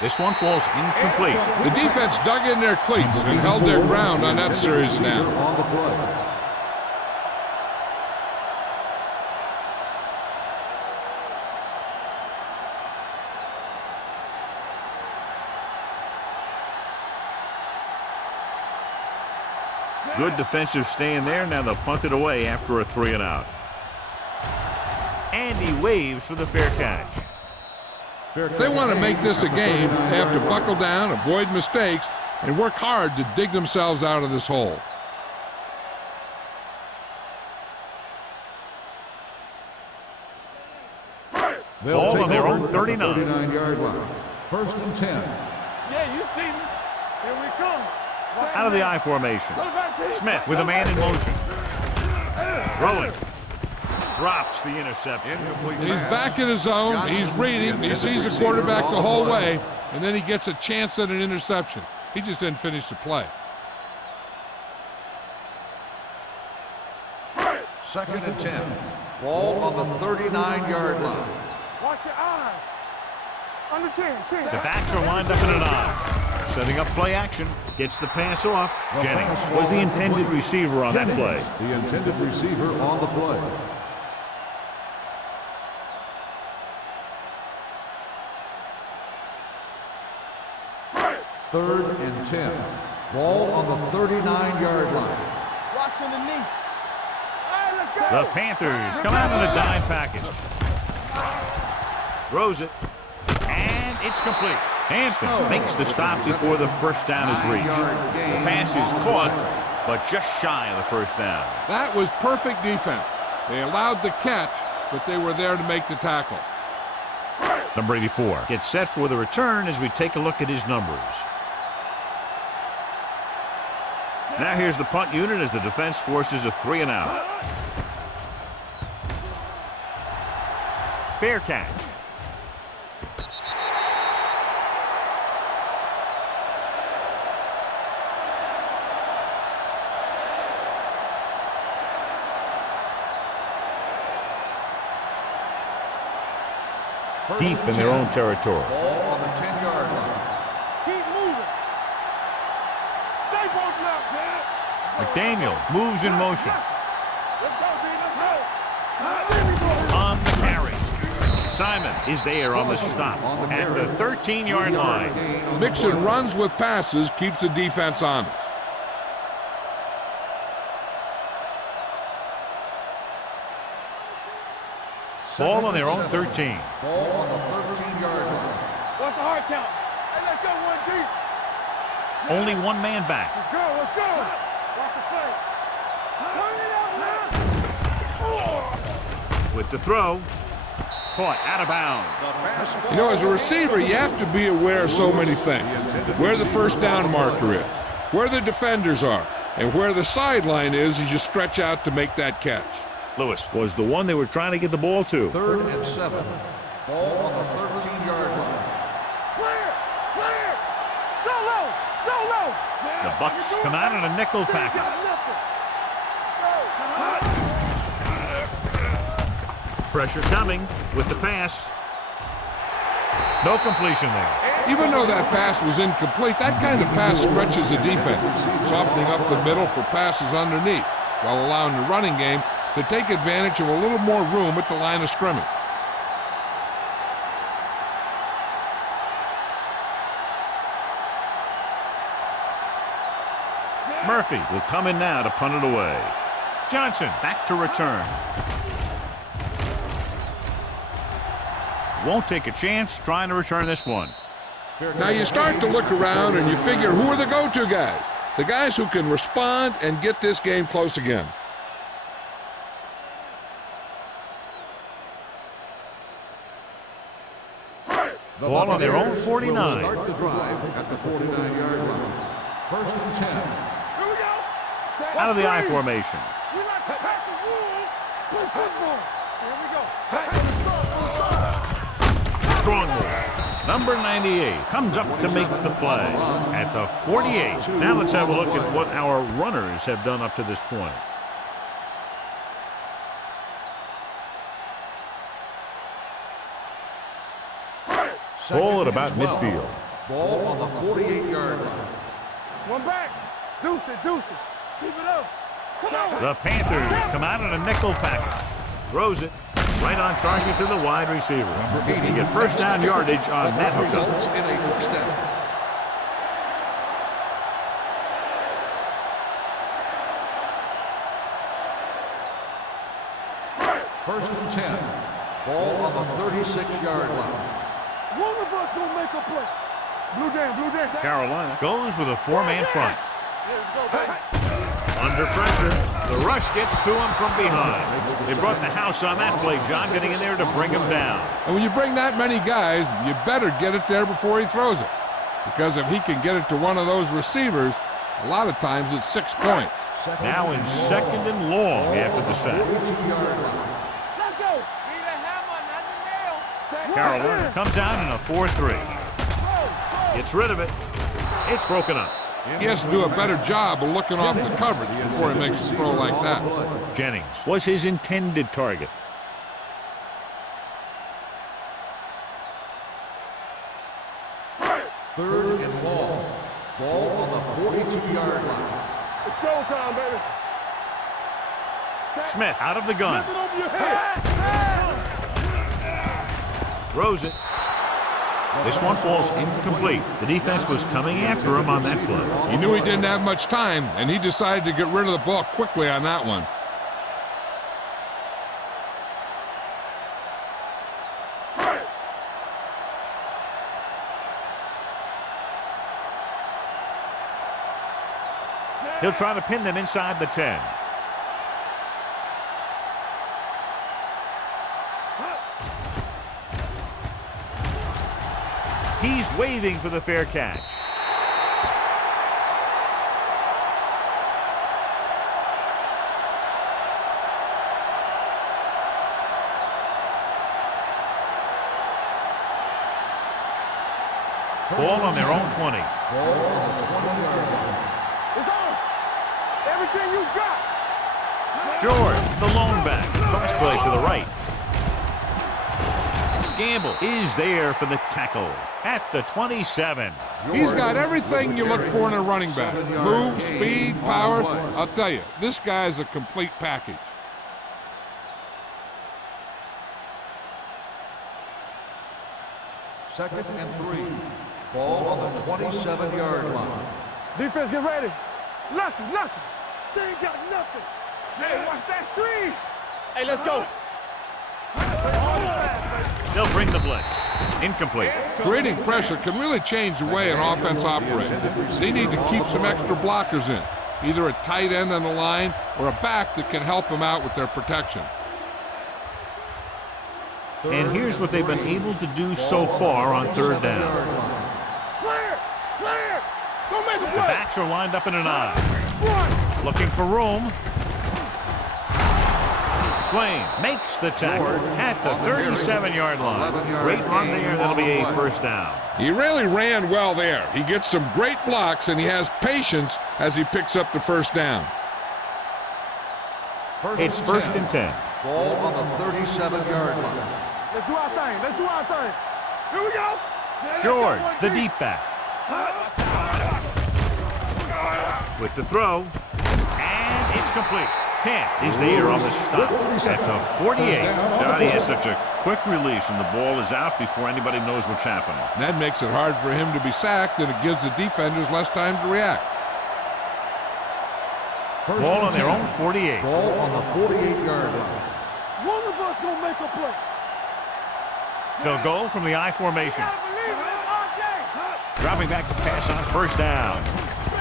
this one falls incomplete. The defense dug in their cleats and held their ground on that series down. On the play. Good defensive stand there. Now they'll punt it away after a 3 and out. And he waves for the fair catch. If they want to make this a game, they have to buckle down, avoid mistakes, and work hard to dig themselves out of this hole. Ball on their own 39. 39-yard line. First and 10. Yeah, you see me. Here we come. Out of the I formation. Smith with a man in motion. Throwing. Drops the interception. Incomplete He's pass. back in his zone. He's reading. He sees the quarterback the whole way, and then he gets a chance at an interception. He just didn't finish the play. Second and 10. Ball on the 39-yard line. Watch your eyes. Under 10. The backs are lined up in an I. Setting up play action. Gets the pass off. Jennings was the intended receiver on that play. The intended receiver on the play. Third and 10. Ball on the 39-yard line. Watch underneath. Hey, let's go. The Panthers come out in a dime package. Throws it. And it's complete. Hampton makes the stop before the first down is reached. The pass is caught, but just shy of the first down. That was perfect defense. They allowed the catch, but they were there to make the tackle. Number 84 gets set for the return as we take a look at his numbers. Now here's the punt unit as the defense forces a 3 and out. Fair catch. Deep in their own territory. Ball on the 10-yard line. Keep moving. Stay both left, man. McDaniel moves in motion. Let's go, D. Let's go. On the carry. Simon is there on the stop at the 13-yard line. Mixon runs with passes, keeps the defense honest. Ball on their own 13. Ball on the 13-yard line. What's the hard count? Hey, let's go one deep. Only one man back. Let's go, let's go. Watch the play. Turn it up, man. With the throw. Caught out of bounds. You know, as a receiver, you have to be aware of so many things. Where the first down marker is, where the defenders are, and where the sideline is as you stretch out to make that catch. Lewis was the one they were trying to get the ball to. Third and 7. Ball on the 13-yard line. Clear, clear. So low. The Bucks come out in a nickel package. Pressure coming with the pass. No completion there. Even though that pass was incomplete, that kind of pass stretches the defense, softening up the middle for passes underneath, while allowing the running game to take advantage of a little more room at the line of scrimmage. Murphy will come in now to punt it away. Johnson back to return. Won't take a chance trying to return this one. Now you start to look around and you figure, who are the go-to guys? The guys who can respond and get this game close again. Ball on their own 49. Start the drive at the 49-yard line. First and 10. Here we go. Out of the I formation. We like to pack the rules. Play football. Here we go. Strong move. Number 98 comes up to make the play at the 48. Now let's have a look at what our runners have done up to this point. Ball at about midfield. Ball on the 48-yard line. One back. Deuce it. Keep it up. Come on. The Panthers come out in a nickel package. Throws it right on target to the wide receiver. He get first down yardage on that hookup. Results in a first down. First and 10. Ball on the 36-yard line. One of us gonna make a play. Blue down. Carolina goes with a 4-man front. Here we go, baby. Under pressure. The rush gets to him from behind. They brought the house on that play, John, getting in there to bring him down. And when you bring that many guys, you better get it there before he throws it. Because if he can get it to one of those receivers, a lot of times it's 6 points. Now in 2nd and long after the sack. Let's go. Need a hammer, not the nail. Carolina comes out in a 4-3. Gets rid of it. It's broken up. He has to do a better job of looking off the coverage before he makes a throw like that. Jennings was his intended target. Third and long. Ball on the 42-yard line. It's showtime, baby. Smith out of the gun. Lift it over your head. Throws it. This one falls incomplete. The defense was coming after him on that play. He knew he didn't have much time, and he decided to get rid of the ball quickly on that one. He'll try to pin them inside the 10. He's waving for the fair catch. Ball on their own 20. Ball on the 20-yard line. It's on. Everything you got. George, the lone back. Cross play to the right. Gamble is there for the tackle at the 27. He's got everything you look for in a running back. Move, speed, power. I'll tell you, this guy is a complete package. Second and 3. Ball on the 27-yard line. Defense, get ready. Nothing. They ain't got nothing. Hey, watch that screen. Hey, let's go. They'll bring the blitz. Incomplete. Creating pressure can really change the way an offense operates. They need to keep some extra blockers in, either a tight end on the line or a back that can help them out with their protection. And here's what they've been able to do so far on 3rd down. Clear. Don't make a The play. backs are lined up in an I. Looking for room. Swain makes the tackle at the 37-yard line. Great run there. That'll be a 1st down. He really ran well there. He gets some great blocks, and he has patience as he picks up the 1st down. It's 1st and 10. Ball on the 37-yard line. Let's do our thing. Here we go. George, the deep back. With the throw. And it's complete. Camp is there on the stop. That's a 48. Johnny has such a quick release, and the ball is out before anybody knows what's happening. That makes it hard for him to be sacked, and it gives the defenders less time to react. Ball on their own 48. Ball on the 48-yard line. One of us gonna make a play. They'll go from the I formation. Dropping back to pass on 1st down.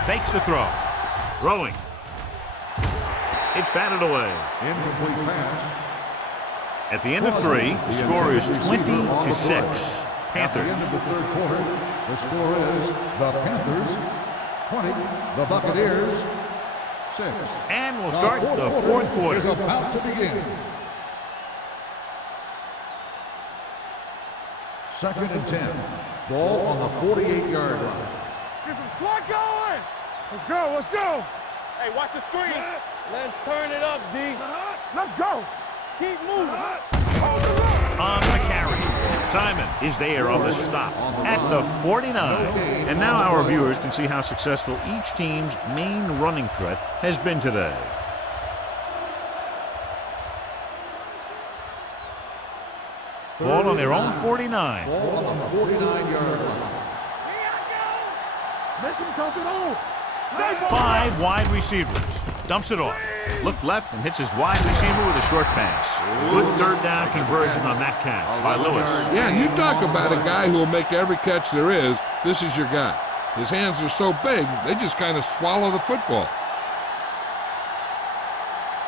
Fakes the throw. Throwing. It's batted away. Incomplete pass. At the end of 3, the score is 20-6. At the end Panthers. of the 3rd quarter, the score is the Panthers 20, the Buccaneers 6. And we'll start the 4th quarter. Is about to begin. 2nd and 10. Ball on the 48-yard line. Get some slot going. Let's go. Hey, watch the screen. Let's turn it up, D. Let's go. Keep moving. On the carry. Simon is there on the stop at the 49. And now our viewers can see how successful each team's main running threat has been today. Ball on their own 49. Ball on the 49-yard line. Make him dump it on. 5 wide receivers. Dumps it off. Look left and hits his wide receiver with a short pass. Good 3rd down conversion on that catch by Lewis. Yeah, you talk about a guy who will make every catch there is. This is your guy. His hands are so big, they just kind of swallow the football.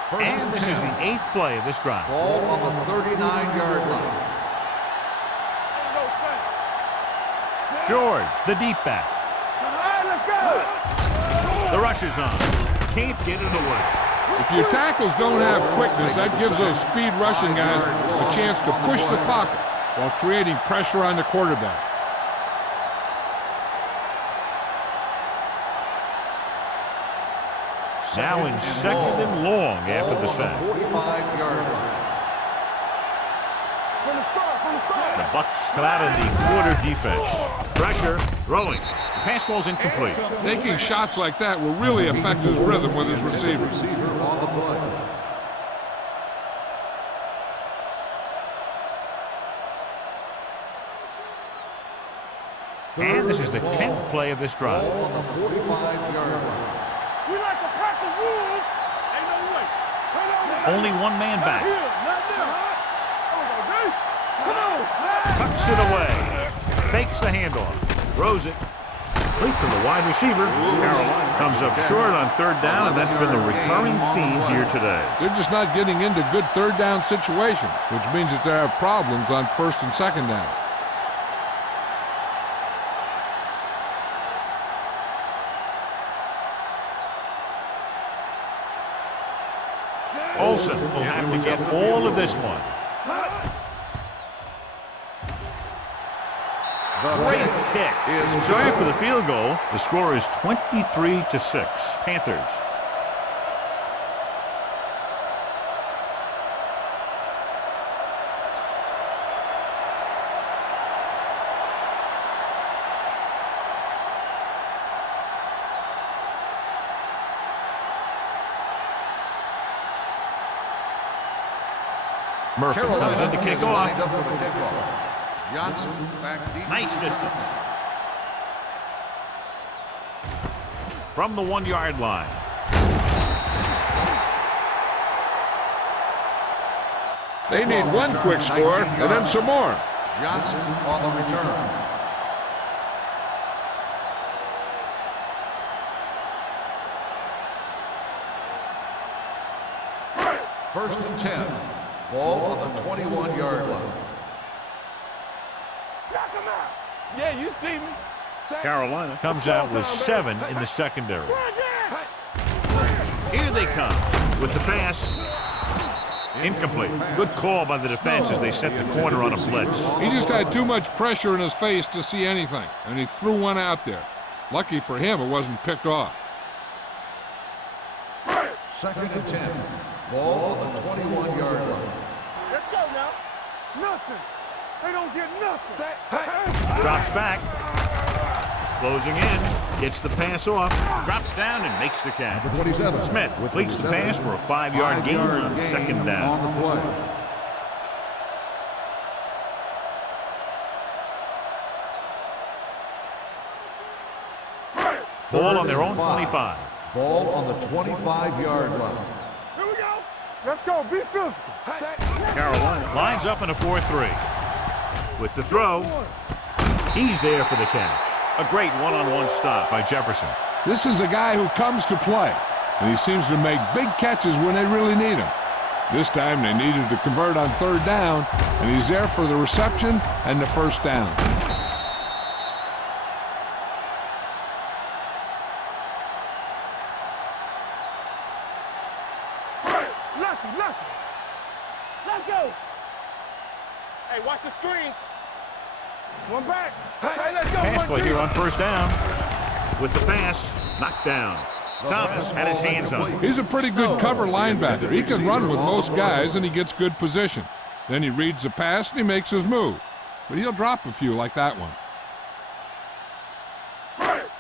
And this is the 8th play of this drive. Ball on the 39-yard line. George, the deep back. All right, let's go. The rush is on. Can't get it away. If your tackles don't have quickness, that gives those speed rushing guys a chance to push the pocket while creating pressure on the quarterback. Now in 2nd and long after the sack. 45-yard line. From the start. The Bucks come out in the quarter defense. Pressure, throwing. The pass ball's incomplete. Taking shots like that will really affect his rhythm with his receivers. Receiver on the play. And this is the 10th play of this drive. Ball on the 45-yard line. We like a pack of wolves. Ain't no way. Turn over. Only one man Not back. here, not there. Come on. Tucks it away. Fakes the handoff. Throws it. Complete to the wide receiver. Carolina comes up short on 3rd down, and that's been the recurring theme here today. They're just not getting into good 3rd down situations, which means that they have problems on 1st and 2nd down. Olsen will have to get all of this one. Great kick. So after the field goal, the score is 23-6. Panthers. Murphy comes in to kick off. Lined up for the kickoff. Johnson back deep. Nice distance. From the 1-yard line. They need one quick score and then some more. Johnson on the return. First and 10. Ball on the 21-yard line. Knock him out. Yeah, you see me. Carolina comes out with 7 in the secondary. Run down. Here they come with the pass. Incomplete. Good call by the defense as they set the corner on a blitz. He just had too much pressure in his face to see anything, and he threw one out there. Lucky for him, it wasn't picked off. Second and 10. Ball on the 21-yard line. Let's go now. Nothing. They don't get nothing. Drops back. Closing in. Gets the pass off. Drops down and makes the catch. 27. Smith completes the pass for a 5-yard gain on 2nd down. On the play. Ball on their own 25. Ball on the 25-yard line. Here we go. Let's go. Be physical. Carolina lines up in a 4-3. With the throw, he's there for the catch. A great one-on-one stop by Jefferson. This is a guy who comes to play, and he seems to make big catches when they really need him. This time they needed to convert on 3rd down, and he's there for the reception and the 1st down. Lucky. Let's go. Hey, watch the screen. One back. Hey, let's go. Pass play here on 1st down. With the pass, knocked down. Thomas had his hands on it. He's a pretty good cover linebacker. He can run with most guys, and he gets good position. Then he reads the pass, and he makes his move. But he'll drop a few like that one.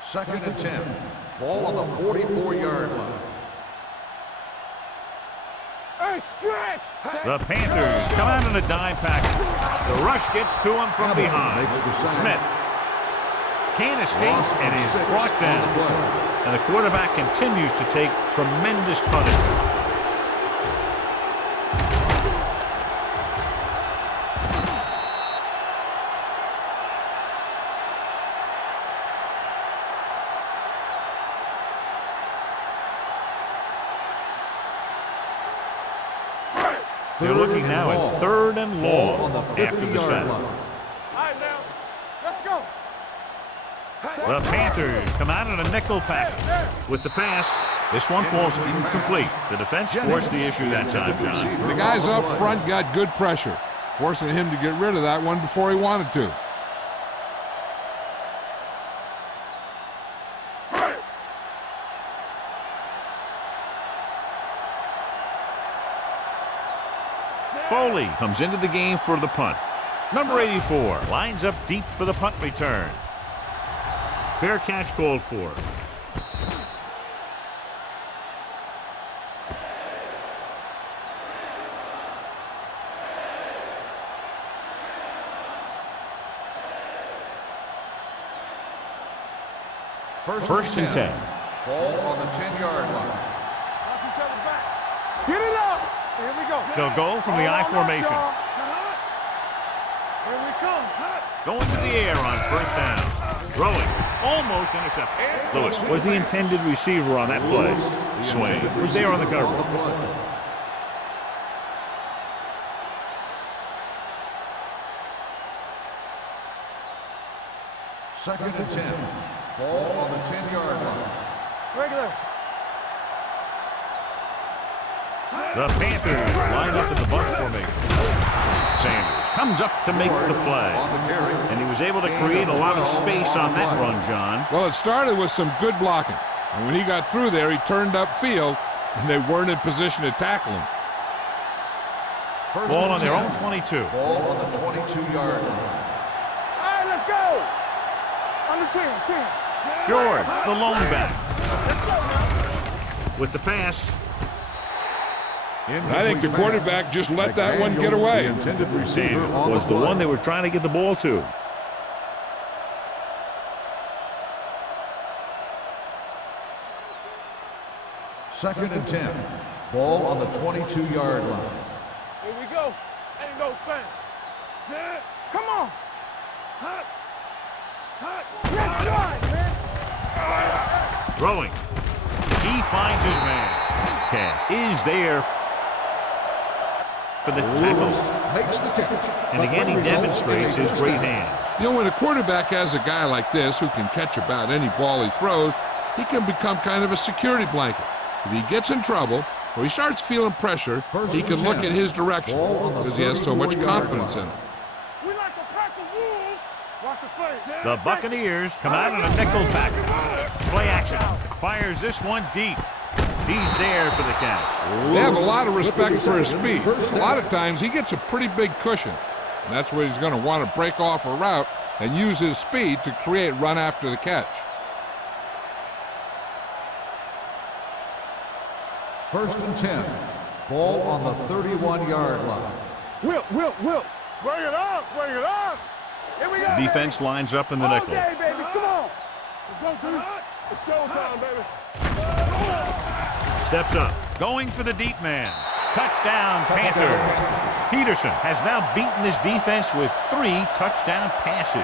Second and 10. Ball on the 44-yard line. Hey, stretch. The Panthers come out in a dime package. The rush gets to him from behind. Smith can't escape and is brought down. And the quarterback continues to take tremendous punishment. They're looking now at 3rd and long after the set. All right, now, let's go. The Panthers come out in a nickel package with the pass. This one falls incomplete. The defense forced the issue that time, John. The guys up front got good pressure, forcing him to get rid of that one before he wanted to. Foley comes into the game for the punt. Number 84 lines up deep for the punt return. Fair catch called for. First and 10. Ball on the 10-yard line. Get it up. Here we go. They'll go from the I formation. Here we come. Going to the air on first down. Throwing. Almost intercepted. Lewis was the intended receiver on that play. Swain was there on the coverage. Second and 10. Ball on the 10-yard line. Regular. The Panthers line up in the bunch formation. Sanders comes up to make the play. And he was able to create a lot of space on that run, John. Well, it started with some good blocking. And when he got through there, he turned upfield, and they weren't in position to tackle him. Ball on their own 22. Ball on the 22-yard line. All right, let's go. On the 10. George, the lone back. With the pass. I think the quarterback just let that one get away. Daniel was the one they were trying to get the ball to. Second and 10. Ball on the 22-yard line. Here we go. Ain't no thing. Set. Come on. Hot. Let's run, man. Throwing. He finds his man. Cash is there for the tackle. Makes the catch. And again, he demonstrates his great hands. You know, when a quarterback has a guy like this who can catch about any ball he throws, he can become kind of a security blanket. If he gets in trouble or he starts feeling pressure, he can look in his direction because he has so much confidence in him. We like to pack the wolves. Watch the play. The Buccaneers come out in a nickel package. Play action. Fires this one deep. He's there for the catch. They have a lot of respect for his speed. A lot of times he gets a pretty big cushion, and that's where he's going to want to break off a route and use his speed to create run after the catch. First and 10. Ball on the 31-yard line. Wilt. Bring it up. Here we go. The defense lines up in the nickel. Okay, baby, come on. Let's go, dude. It's showtime, baby. Steps up. Going for the deep man. Touchdown, Panthers. Peterson has now beaten this defense with 3 touchdown passes.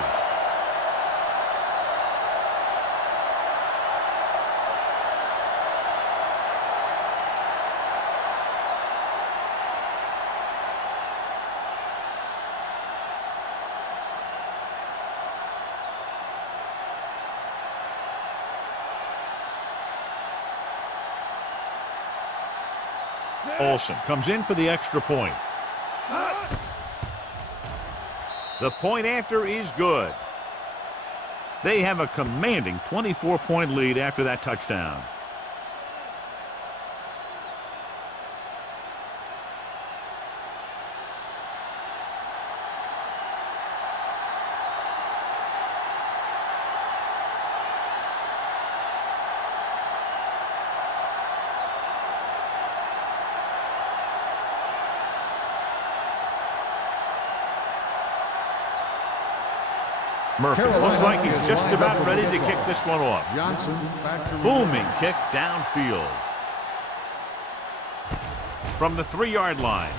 Olsen comes in for the extra point. The point after is good. They have a commanding 24-point lead after that touchdown. Murphy looks like he's just about ready to kick this one off. Booming kick downfield. From the 3-yard line.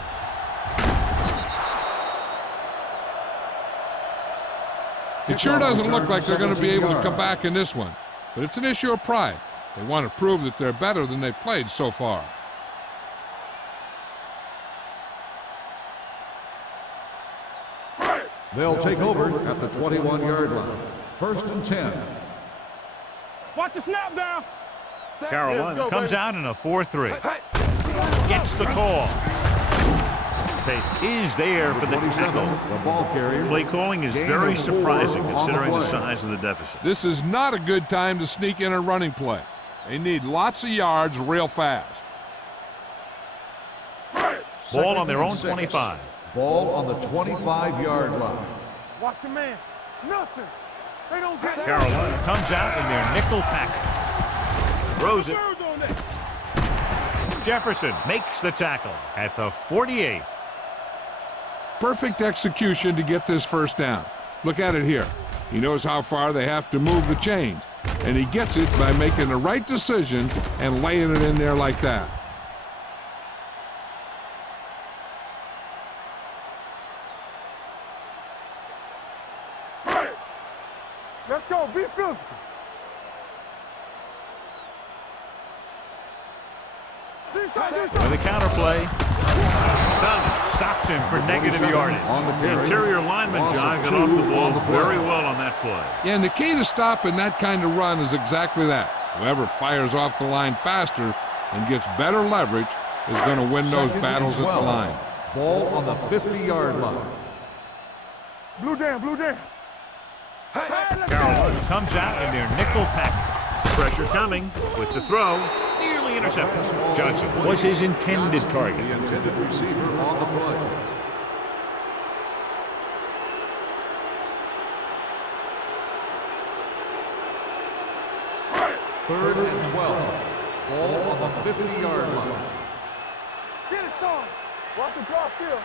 It sure doesn't look like they're going to be able to come back in this one, but it's an issue of pride. They want to prove that they're better than they've played so far. They'll take over at the 21-yard line. First and 10. Watch the snap down. Carolina comes out in a 4-3. Gets the call. Pace is there for the tackle. The ball carrier. Play calling is very surprising considering the size of the deficit. This is not a good time to sneak in a running play. They need lots of yards real fast. Ball on their own 25. Ball on the 25-yard line. Watch a man. Nothing. They don't get it. Carolina comes out in their nickel package. Throws it. Birds on that. Jefferson makes the tackle at the 48. Perfect execution to get this first down. Look at it here. He knows how far they have to move the chains, and he gets it by making the right decision and laying it in there like that. Let's go. Be physical. With the counterplay, Thomas stops him for negative yardage. The interior lineman, John, got off the ball very well on that play. Yeah, and the key to stopping that kind of run is exactly that. Whoever fires off the line faster and gets better leverage is going to win those battles at the line. Ball on the 50-yard line. Blue down, blue down. Carolina comes out in their nickel package. Pressure coming with the throw. Nearly intercepted. Johnson was his intended target. The intended receiver on the play. Third and 12. Ball on the 50-yard line. Get it, son. Watch the draw still.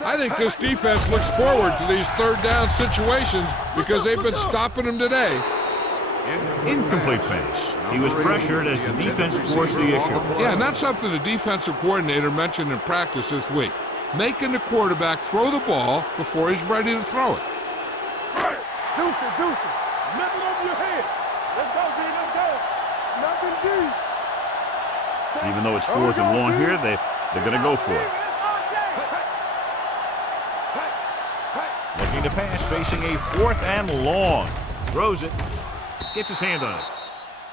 I think this defense looks forward to these third down situations because they've been stopping them today. Incomplete pass. He was pressured as the defense forced the issue. Yeah, and that's something the defensive coordinator mentioned in practice this week. Making the quarterback throw the ball before he's ready to throw it. Deuce it, deuce it. Nothing over your head. Let's go, D, let's go. Nothing deep. Even though it's 4th and long here, they're going to go for it. Looking to pass, facing a 4th and long. Throws it. Gets his hand on it.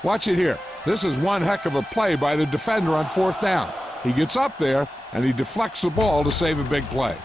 Watch it here. This is one heck of a play by the defender on 4th down. He gets up there, and he deflects the ball to save a big play.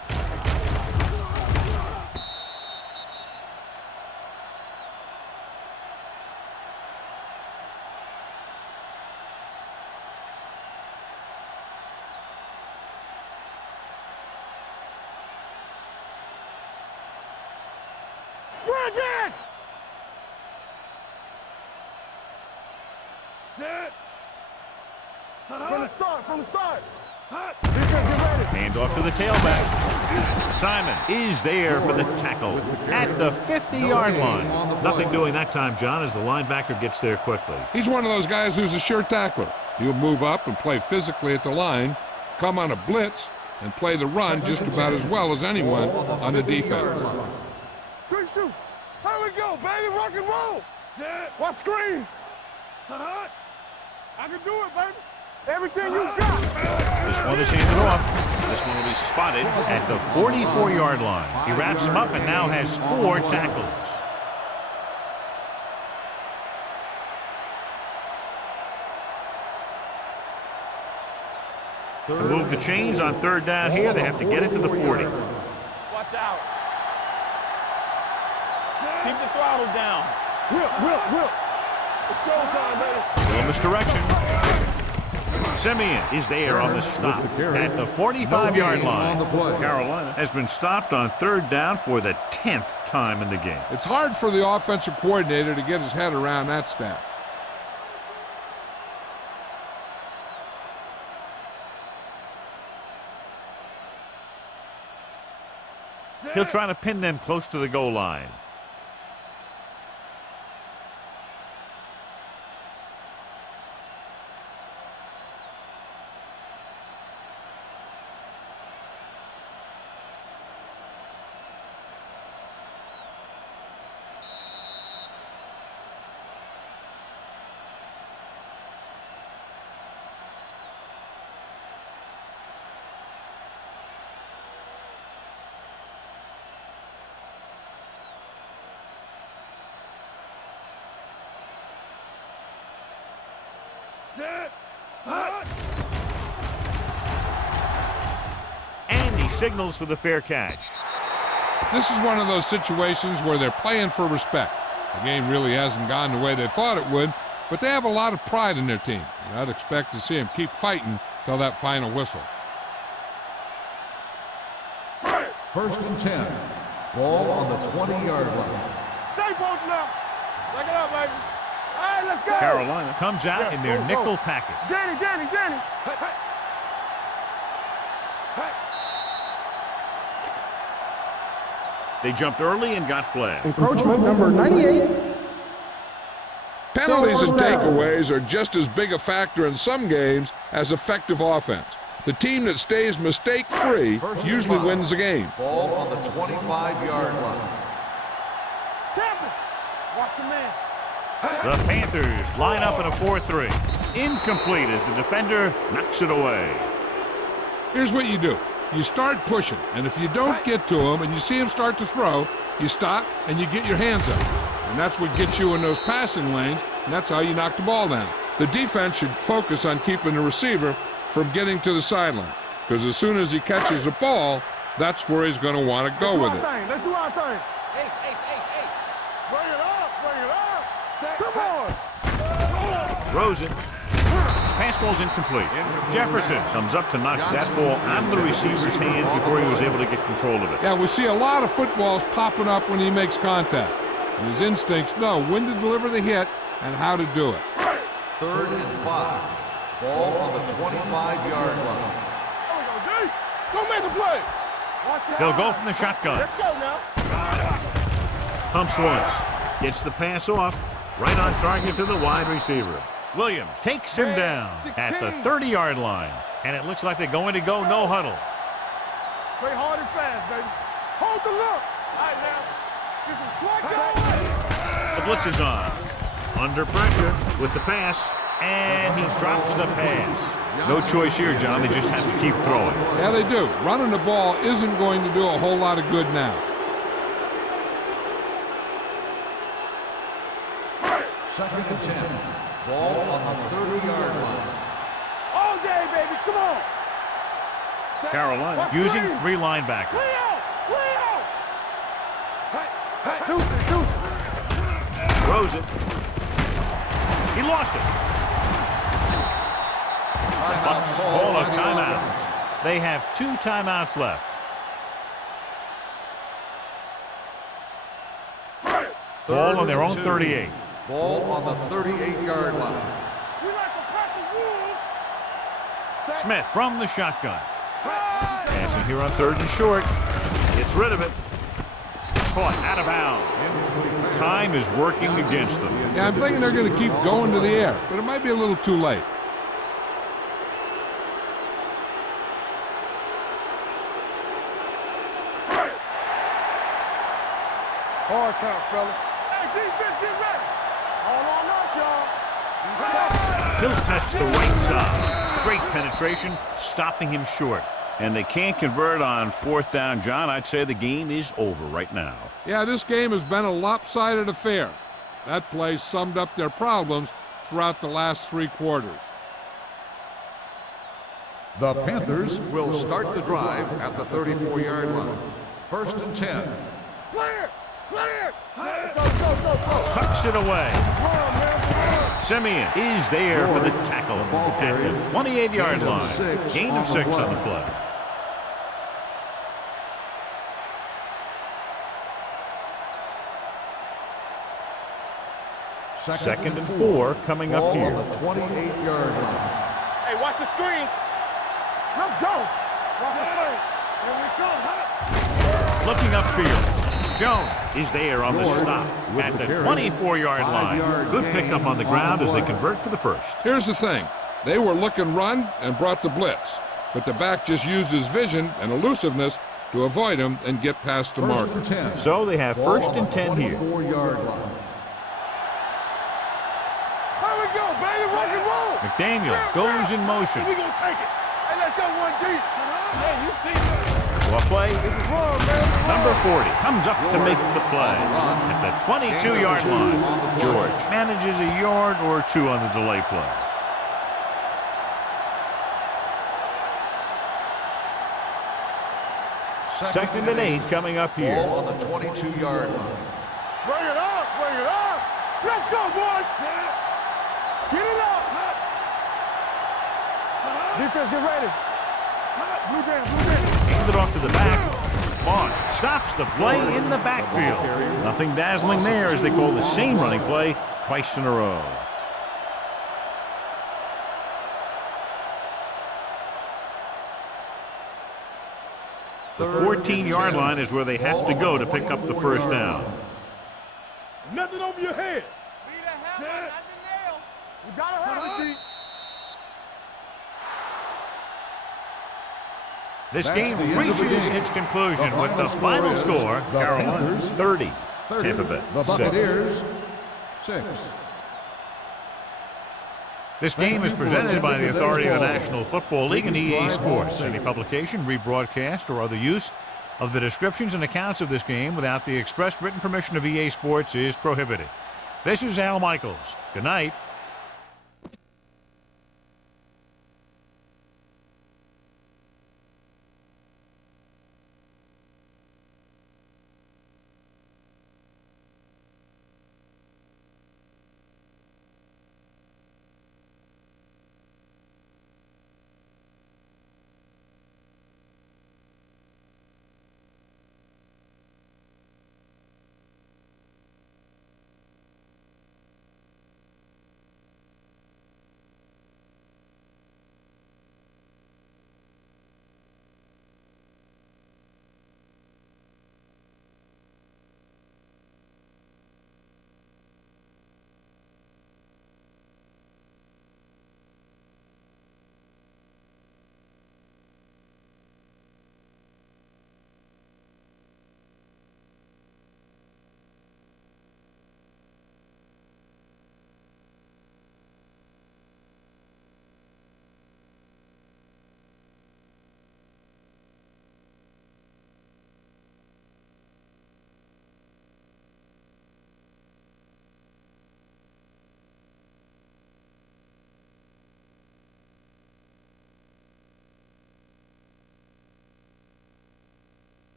From the start. Hand off to the tailback. Simon is there for the tackle at the 50-yard line. Nothing doing that time, John, as the linebacker gets there quickly. He's one of those guys who's a sure tackler. He'll move up and play physically at the line, come on a blitz, and play the run just about as well as anyone on the defense. Good shoot. Here we go, baby. Rock and roll. Watch screen. I can do it, baby. Everything you got. This one is handed off. This one will be spotted at the 44-yard line. He wraps him up and now has 4 tackles. To move the chains on 3rd down here, they have to get it to the 40. Watch out. Keep the throttle down. Whip. It's showtime, baby. Little misdirection. Simeon is there on the stop at the 45-yard line. Carolina has been stopped on 3rd down for the 10th time in the game. It's hard for the offensive coordinator to get his head around that stat. He'll try to pin them close to the goal line. And he signals for the fair catch. This is one of those situations where they're playing for respect. The game really hasn't gone the way they thought it would, but they have a lot of pride in their team. And I'd expect to see them keep fighting till that final whistle. First and 10. Ball on the 20-yard line. Stay posted up. Take it up, baby. All right, let's go. Carolina comes out in their nickel package. Danny. They jumped early and got flagged. Encroachment number 98. Penalties and first down. takeaways are just as big a factor in some games as effective offense. The team that stays mistake-free usually wins the game. Ball on the 25-yard line. Champion. Watch your man. The Panthers line up in a 4-3. Incomplete as the defender knocks it away. Here's what you do. You start pushing, and if you don't get to him and you see him start to throw, you stop and you get your hands up. And that's what gets you in those passing lanes, and that's how you knock the ball down. The defense should focus on keeping the receiver from getting to the sideline, because as soon as he catches the ball, that's where he's going to want to go with it. Let's do our thing. Ace. Bring it up. Come on. Throws it. Pass ball's incomplete. Jefferson comes up to knock that ball out of the receiver's hands before he was able to get control of it. Yeah, we see a lot of footballs popping up when he makes contact. And his instincts know when to deliver the hit and how to do it. 3rd and 5. Ball on the 25-yard line. There we go, D. Go make a play. Watch it. He'll go from the shotgun. Let's go now. Pumps once. Gets the pass off. Right on target to the wide receiver. Williams takes him down at the 30-yard line. And it looks like they're going to go no huddle. Play hard and fast, baby. Hold the look. All right, now. Get some slack. The blitz is on. Under pressure with the pass. And he drops the pass. No choice here, John. They just have to keep throwing. Yeah, they do. Running the ball isn't going to do a whole lot of good now. 2nd and 10. Ball on the 30-yard line. All day, baby. Come on. Carolina Watch using screen. 3 linebackers. Leo. Throws it. He lost it. The Bucs call a timeout. They have 2 timeouts left. Ball on their own 38. Ball on the 38-yard line. We like to pack the wolves. Smith from the shotgun. Passing here on 3rd and short. Gets rid of it. Caught out of bounds. Time is working against them. Yeah, I'm thinking they're going to keep going to the air, but it might be a little too late. Hard count, fella. Hey, defense, get ready. All on us, y'all. He'll touch the right side. Great penetration, stopping him short. And they can't convert on 4th down, John. I'd say the game is over right now. Yeah, this game has been a lopsided affair. That play summed up their problems throughout the last 3 quarters. The Panthers will start the drive at the 34-yard line. 1st and 10. Clear. Go. Tucks it away. Simeon is there for the tackle at the 28-yard line. Gain of 6 on the play. Second and 4 coming up Ball here. on the 28-yard line. Hey, watch the screen. Let's go. Watch the play. Here we come. Looking upfield. Jones is there on the stop at the 24-yard line. Good pickup on the ground as they convert for the first. Here's the thing. They were looking run and brought the blitz, but the back just used his vision and elusiveness to avoid him and get past the mark. 1st and 10. So they have 1st and 10 here. 24-yard line. Here we go, baby. Rock and roll. McDaniel goes in motion. We gonna take it. Hey, let's go 1 deep. Hey, you see that? Well play. This is wrong, man. Number 40 comes up to make the play at the 22-yard line. George manages a yard or 2 on the delay play. 2nd and 8 coming up here. Ball on the 22-yard line. Bring it up, bring it up. Let's go, boys. Get it up. Defense, get ready. Blue band, blue band. Hand it off to the back. Moss stops the play in the backfield. Nothing dazzling there as they call the same running play twice in a row. The 14-yard line is where they have to go to pick up the first down. Nothing over your head. Be the hammer, not the nail. You gotta have it, G. This That's game the end of the reaches game. its conclusion The with the final final score is score, the Carolina Panthers 30, Tampa Bay The 6. Buccaneers, 6. This game is presented by the authority of the National Football League and EA Sports. Any publication, rebroadcast, or other use of the descriptions and accounts of this game without the express written permission of EA Sports is prohibited. This is Al Michaels. Good night.